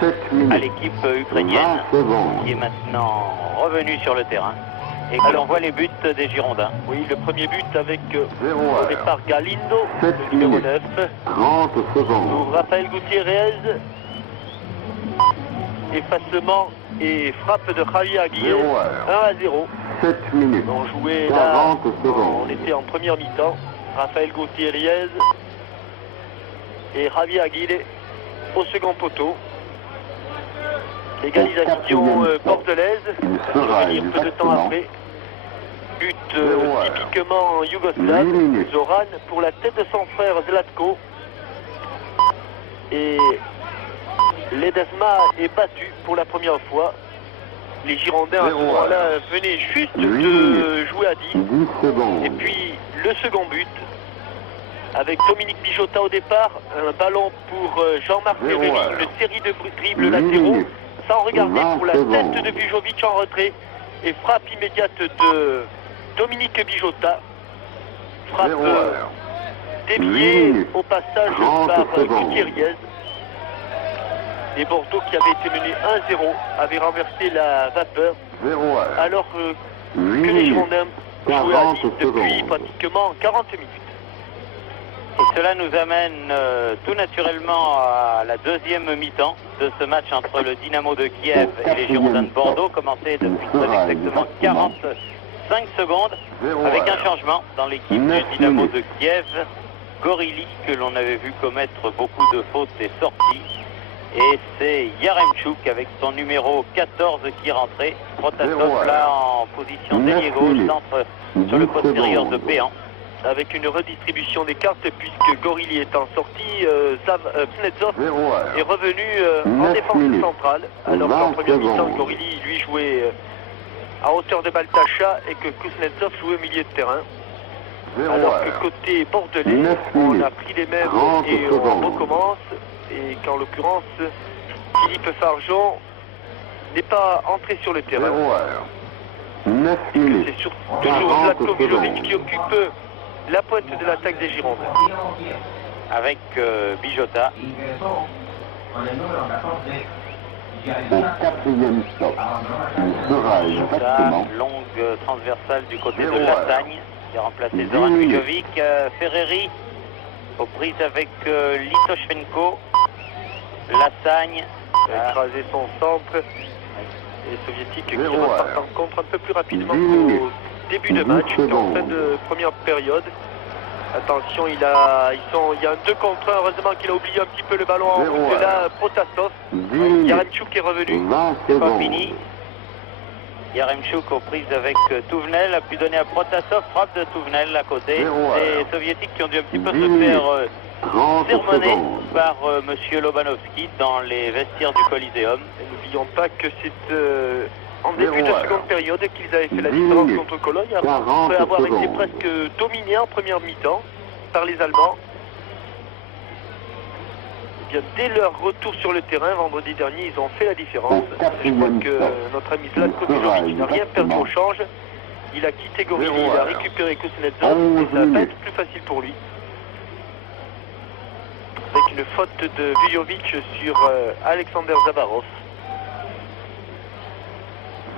7 à minutes. l'équipe ukrainienne 20 secondes. qui est maintenant revenue sur le terrain et que l'on voit les buts des Girondins. Oui, le premier but avec 0 au heures. départ Galindo, 7 le numéro minutes. 9. 30 Pour secondes. Rafael Gutiérrez. Effacement et frappe de Javier Aguirre. 0 heures. 1-0. 7 minutes. On jouait là, 40 secondes. on était en première mi-temps. Rafael Gutiérrez et Javier Aguirre au second poteau. L'égalisation bordelaise, Il qui va sera revenir peu de temps exactement après. But 0 heures. typiquement yougoslave, 8 minutes. Zoran pour la tête de son frère Zlatko. Et Ledesma est battu pour la première fois. Les Girondins à ce 0 moment-là heures. venaient juste 8 de minutes. jouer à 10. 10 secondes. Et puis le second but avec Dominique Bijotta au départ, un ballon pour Jean-Marc 0 Ferreri, heures. une série de dribbles 8 latéraux, minutes. sans regarder 20 pour la secondes. tête de Vujovic en retrait et frappe immédiate de Dominique Bijotta. Frappe 0 heures. déviée 8 minutes. au passage 30 par secondes. Gutiérrez. Et Bordeaux, qui avait été mené 1-0, avait renversé la vapeur, 0 heures. alors 8 que les minutes. Girondins joué à 40 Lille depuis secondes. pratiquement 40 minutes. Et cela nous amène tout naturellement à la deuxième mi-temps de ce match entre le Dynamo de Kiev et les Girondins de Bordeaux, commencé depuis très exactement 45 secondes, avec un changement dans l'équipe du Dynamo de Kiev. Gorili, que l'on avait vu commettre beaucoup de fautes, est sorti. Et c'est Yaremchuk avec son numéro 14 qui est rentré. Protasov là en position d'ailier gauche, centre sur le postérieur de Péan. Avec une redistribution des cartes, puisque Gorili étant sorti, Kuznetsov est revenu en défense centrale, alors qu'en première mi-temps, Gorili lui jouait à hauteur de Baltacha et que Kuznetsov jouait au milieu de terrain. Alors que côté bordelais, on a pris les mêmes et on recommence, et qu'en l'occurrence, Philippe Farjon n'est pas entré sur le terrain. Et que c'est toujours Zlatko Vijovic qui occupe la pointe de l'attaque des Girondins. Avec Bijota. Au quatrième stop, il sera exactement Longue transversale du côté de Lassagne, qui a remplacé Zoran Vijovic. Ferreri aux prises avec Litoshenko. Lassagne a écrasé son centre. Et les soviétiques qui repartent en contre un peu plus rapidement qu'au début de match, en fin de première période. Attention, il y a un 2 contre 1, heureusement qu'il a oublié un petit peu le ballon en route de là, Protasov. Yaremchuk est revenu. C'est pas fini. Yaremchuk aux prises avec Touvenel, a pu donner à Protasov, frappe de Touvenel à côté. Les soviétiques qui ont dû un petit peu se faire sermonner par monsieur Lobanovski dans les vestiaires du Coliseum. Et n'oublions pas que c'est en début de seconde période qu'ils avaient fait la différence contre Cologne, après avoir été presque dominés en première mi-temps par les Allemands. Et bien, dès leur retour sur le terrain vendredi dernier, ils ont fait la différence. Je crois que notre ami Zlatko Vijovic n'a rien perdu au change. Il a quitté Gorili, il a récupéré Kuznetsov et ça va être plus facile pour lui. Avec une faute de Vijovic sur Alexander Zabarov.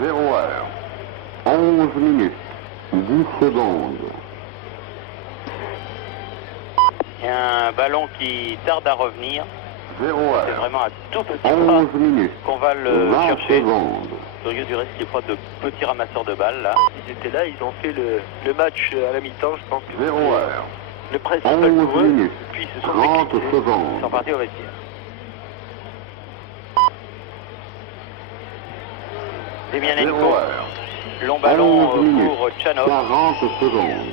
0 heure, 11 minutes, 10 secondes. Il y a un ballon qui tarde à revenir. 0 C'est heure, vraiment à tout petit pas 11 minutes, qu'on va le 20 chercher. secondes. Curieux du reste qu'il n'y ait pas de petits ramasseurs de balles là. Ils étaient là, ils ont fait le match à la mi-temps, je pense que 0 heure, le principal 11 pour eux, minutes, puis ils se sont 30 éclipsés. Ils sont secondes. partis au vestiaire. Demianenko, 0 heure, long ballon 11 minutes, pour Tchanov. 40 secondes.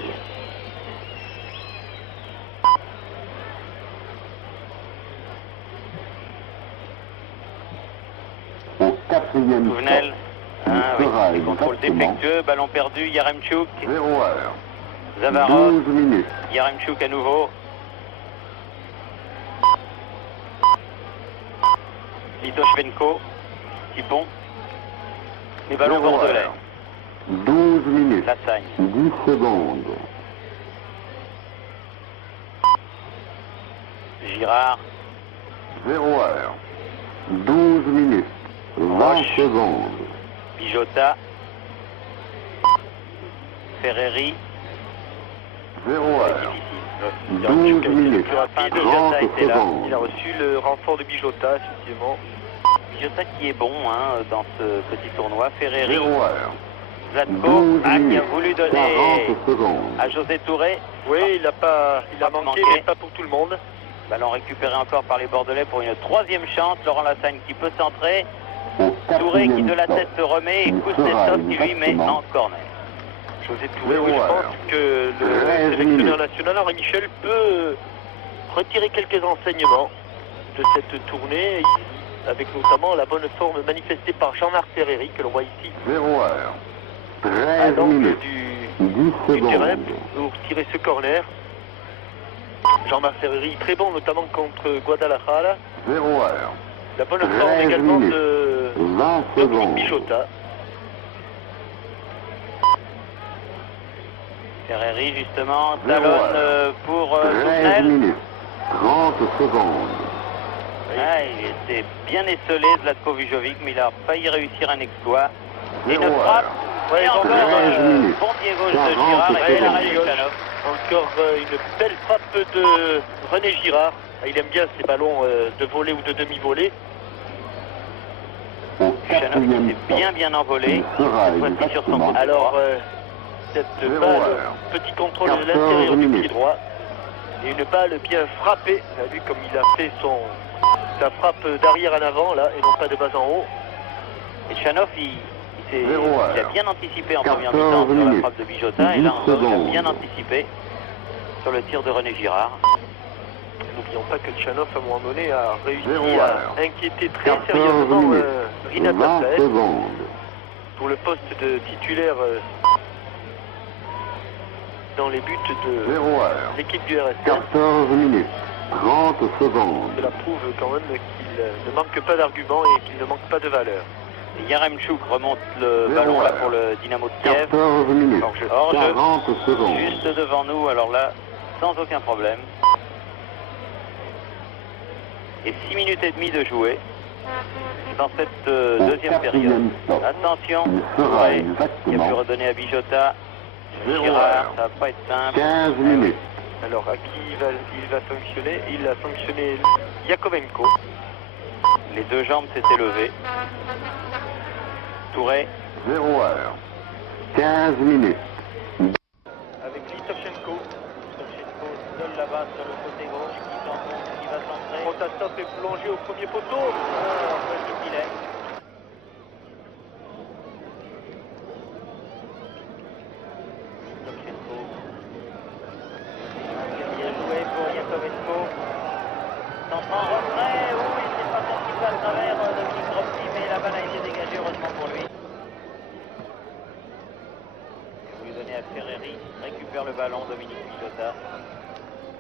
Au quatrième Touvenel, stop, il sera avec des contrôles exactement défectueux, ballon perdu, Yaremchuk, 0 heure, Zavarov, 12 minutes, Yaremchuk à nouveau. Litoshvenko, Tipon, les ballons 0 bordelais, heure, 12 minutes, Lassagne, 10 secondes. Girard, 0 heure, 12 minutes, 20 Roche. secondes. Bijota, Ferreri, 0 c'est heure, difficile. 12 Le minutes, plus rapide, 30 Bijota était là. il a secondes. reçu le renfort de Bijota, effectivement. Bijota qui est bon dans ce petit tournoi. Ferreri, 0 heure, Zlatko, 12 qui a minutes, voulu 40 donner secondes. à José Touré. Oui, il a manqué, manqué. mais pas pour tout le monde. Ballon récupéré encore par les Bordelais pour une troisième chance. Laurent Lassagne qui peut centrer. Au Touré qui de la quatrième tête se remet et il Kuznetsov sera qui lui met exactement en corner. José Touré, oui, je Ouais. pense que le 13 sélectionneur minutes. national, Henri Michel, peut retirer quelques enseignements de cette tournée, ici, avec notamment la bonne forme manifestée par Jean-Marc Ferreri, que l'on voit ici 0 heure, à 13 l'angle minutes, du 10 terrain secondes. pour tirer ce corner. Jean-Marc Ferreri, très bon, notamment contre Guadalajara. 0 heure, La bonne 13 forme également minutes. de 20 Dominique secondes. Bijota. Ferreri justement, Zéro talonne heure. pour 13 Touvenel. minutes, 30 secondes. Ah, il était bien esselé Zlatko Vijovic, mais il a failli réussir un exploit. Et 0 une frappe heure, Ouais, Et encore bon pied gauche de Girard et l'arrêt de Chanov. Encore une belle frappe de René Girard. Il aime bien ces ballons de volée ou de demi-volée. Chanov qui s'est bien envolé. Cette fois-ci sur son côté. Alors, cette balle, petit contrôle de l'intérieur du pied droit. Et une balle bien frappée. Vous avez vu comme il a fait sa frappe d'arrière en avant, là, et non pas de bas en haut. Et Chanov, il a bien anticipé en première mi-temps sur la frappe de Bijota. Et là, il a bien anticipé sur le tir de René Girard. N'oublions pas que Chanov, à un moment donné, a réussi à inquiéter très sérieusement Rinat Bassaez pour le poste de titulaire dans les buts de l'équipe du RSS. 14 minutes, 30 secondes. Cela prouve quand même qu'il ne manque pas d'arguments et qu'il ne manque pas de valeur. Yaremchuk remonte le ballon là pour le Dynamo de Kiev. 14 minutes, Hors-jeu. 40 secondes. Juste devant nous, alors là, sans aucun problème. Et 6 minutes et demie de jouer dans cette deuxième période. Attention, Touré, qui a pu redonner à Bijota. Girard, ça va pas être simple. 15 minutes. Alors à qui il va sanctionner? Il a sanctionné Yakovenko. Les deux jambes s'étaient levées. Touré. 0 heure. 15 minutes. Avec Litovchenko. Litovchenko seul là-bas sur le côté gauche qui va centrer. Protasov est plongé au premier poteau. Petit filet. Litovchenko. Bien joué pour Yakovenko. Centre en retrait. Oui, c'est pas sorti à travers Dominique Dropsy, mais la balle a été dégagée, heureusement pour lui. Il lui donner à Ferreri, récupère le ballon, Dominique Bijota.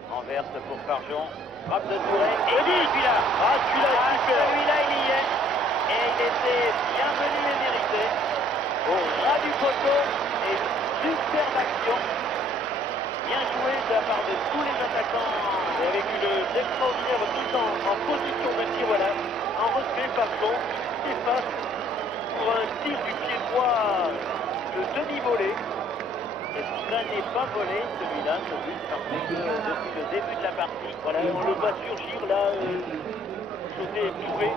Enverse pour Farjon, frappe de Touré, et celui-là, celui-là il y est, et il était bienvenu et mérité, au ras du poteau, et une superbe action, bien joué de la part de tous les attaquants, Et avec une extraordinaire mise en position de tir, voilà, en retrait Farjon, qui passe pour un tir du pied droit de demi-volée. et ça n'est pas volé celui-là, ce but, parce que depuis le début de la partie, Voilà, on le voit surgir là, José Touré,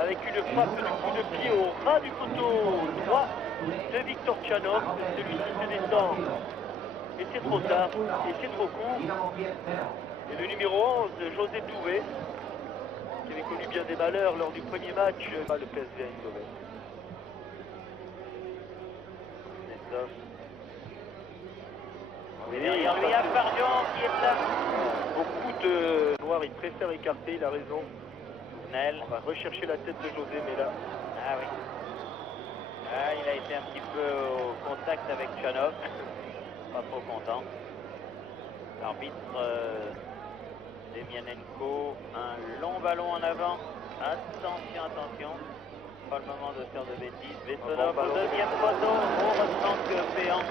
avec une frappe du coup de pied au ras du poteau droit de Victor Chanov. Celui-ci se descend, et c'est trop tard, et c'est trop court. Et le numéro 11, José Touré, qui avait connu bien des malheurs lors du premier match, le PSV Eindhoven. Nestor. Et derrière lui, il y a Farjon qui est là. Beaucoup de noirs, il préfère écarter, il a raison. Nel. On va rechercher la tête de José, mais là, Ah oui. Ah, il a été un petit peu au contact avec Chanov. Pas trop content. L'arbitre Demianenko, un long ballon en avant. Attention, attention. Pas le moment de faire de bêtises. Bessonov au deuxième poteau. Heureusement que Péan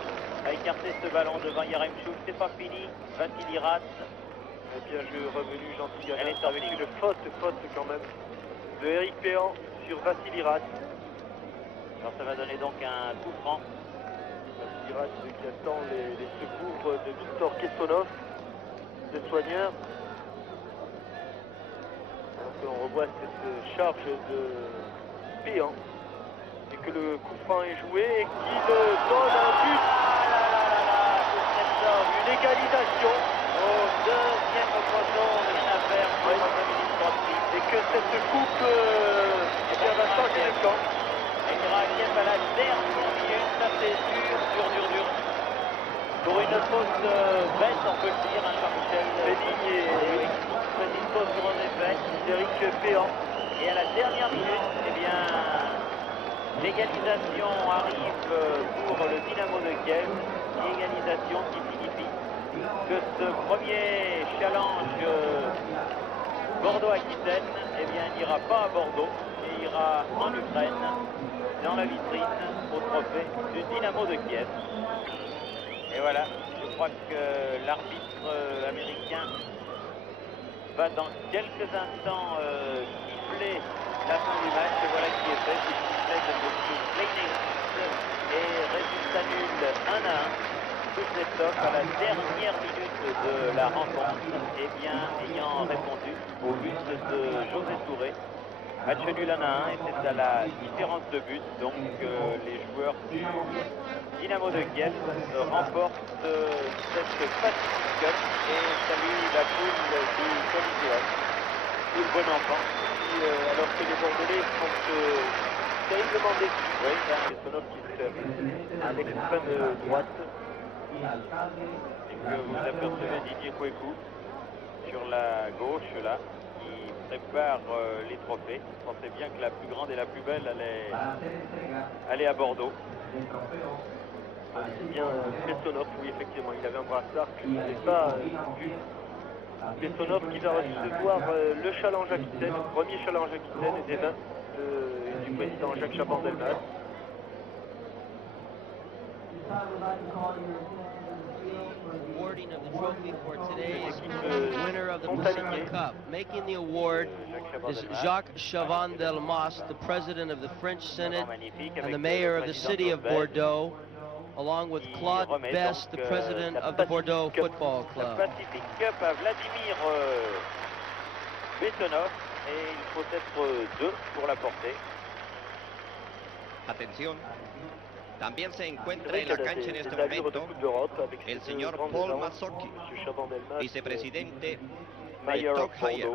a écarté ce ballon devant Yaremchuk. C'est pas fini. Vassili Rat. bien joué, revenu gentil Elle est avec sortie. une faute quand même de Eric Péan sur Vassili Rat. Alors ça va donner donc un coup franc. Vassili Rat qui attend les secours de Victor Kessonov, le soigneur. Alors que l'on revoit cette charge de Péan. Et que le coup franc est joué et qu'il donne un but. Une égalisation. Au deuxième poteau, rien à faire pour Dominique Dropsy. Et que cette coupe va changer le camp. Et Kiev à la dernière minute, ça c'est dur. Pour une fausse bête, on peut le dire, hein, Jean-Michel. Béligne et Petite fausse grosse effet. Eric Péan. Et à la dernière minute, eh bien, l'égalisation arrive pour le Dynamo de Kiev. Égalisation qui signifie que ce premier challenge Bordeaux-Aquitaine, eh bien, n'ira pas à Bordeaux, mais ira en Ukraine, dans la vitrine, au trophée du Dynamo de Kiev. Et voilà, je crois que l'arbitre américain va dans quelques instants siffler la fin du match. Et voilà qui est fait, c'est le sifflet de M. Plenix et résultat nul 1-1. Kuznetsov à la dernière minute de la rencontre, eh bien, ayant répondu au but de José Touré. Match nul 1-1 et c'est à la différence de but. Donc les joueurs du Dynamo de Kiev remportent cette Pacific Cup et saluent la foule du Coliseum. Tout bon enfant. Alors que les Bordelais sont terriblement déçus. Oui, Bessonov qui se à l'extrême droite. Et que vous apercevez Didier Kouekou sur la gauche là, qui prépare les trophées. Je pensais bien que la plus grande et la plus belle allait à Bordeaux. C'est bien Bessonov, oui effectivement, il avait un brassard que je n'avais pas vu. Bessonov qui va recevoir le challenge Aquitaine, le premier challenge Aquitaine des mains du président Jacques Chaban-Delmas. Awarding of the trophy for today is the winner of the Pacific Cup. Making the award is Jacques Chaban-Delmas, the president of the French Senate and the mayor of the city of Bordeaux, along with Claude Best, the president of the Bordeaux Football Club. La Pacific Cup à Vladimir Bessonov et il faut être deux pour la porter. Atención. También se encuentra en la cancha en este momento el señor Paul Mazzocchi, vicepresidente de Tog Heuer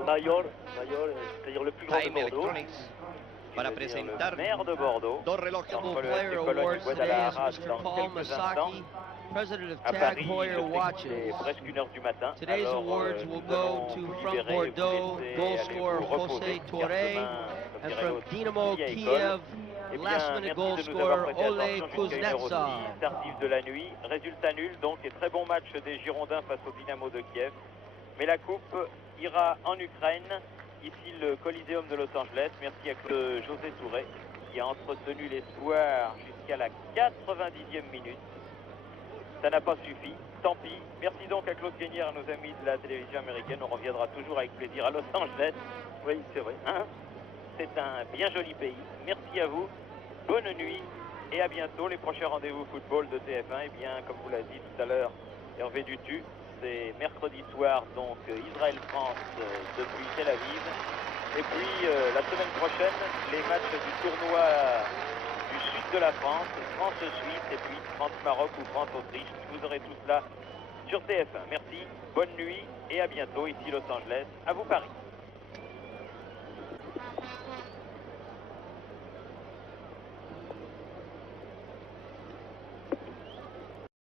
Time Electronics, para presentar dos relojes. Player Awards today is Mr. Paul Mazzocchi, president of Tag Heuer Watches. Today's awards will go to from Bordeaux goal scorer José Touré, and from Dynamo Kiev last minute goal scorer Ole Kuznetsov. Tardif de la nuit, résultat nul donc et très bon match des Girondins face au Dynamo de Kiev. Mais la coupe ira en Ukraine, ici le Coliseum de Los Angeles. Merci à José Touré qui a entretenu l'espoir jusqu'à la 90e minute. Ça n'a pas suffi, tant pis. Merci donc à Claude Guénière, à nos amis de la télévision américaine. On reviendra toujours avec plaisir à Los Angeles. Oui, c'est vrai. Hein? C'est un bien joli pays. Merci à vous, bonne nuit et à bientôt. Les prochains rendez-vous football de TF1, eh bien, comme vous l'a dit tout à l'heure, Hervé Dutu, c'est mercredi soir, donc Israël-France depuis Tel Aviv. Et puis la semaine prochaine, les matchs du tournoi du sud de la France, France-Suisse et puis France-Maroc ou France-Autriche. Vous aurez tout cela sur TF1. Merci, bonne nuit et à bientôt ici Los Angeles. À vous Paris.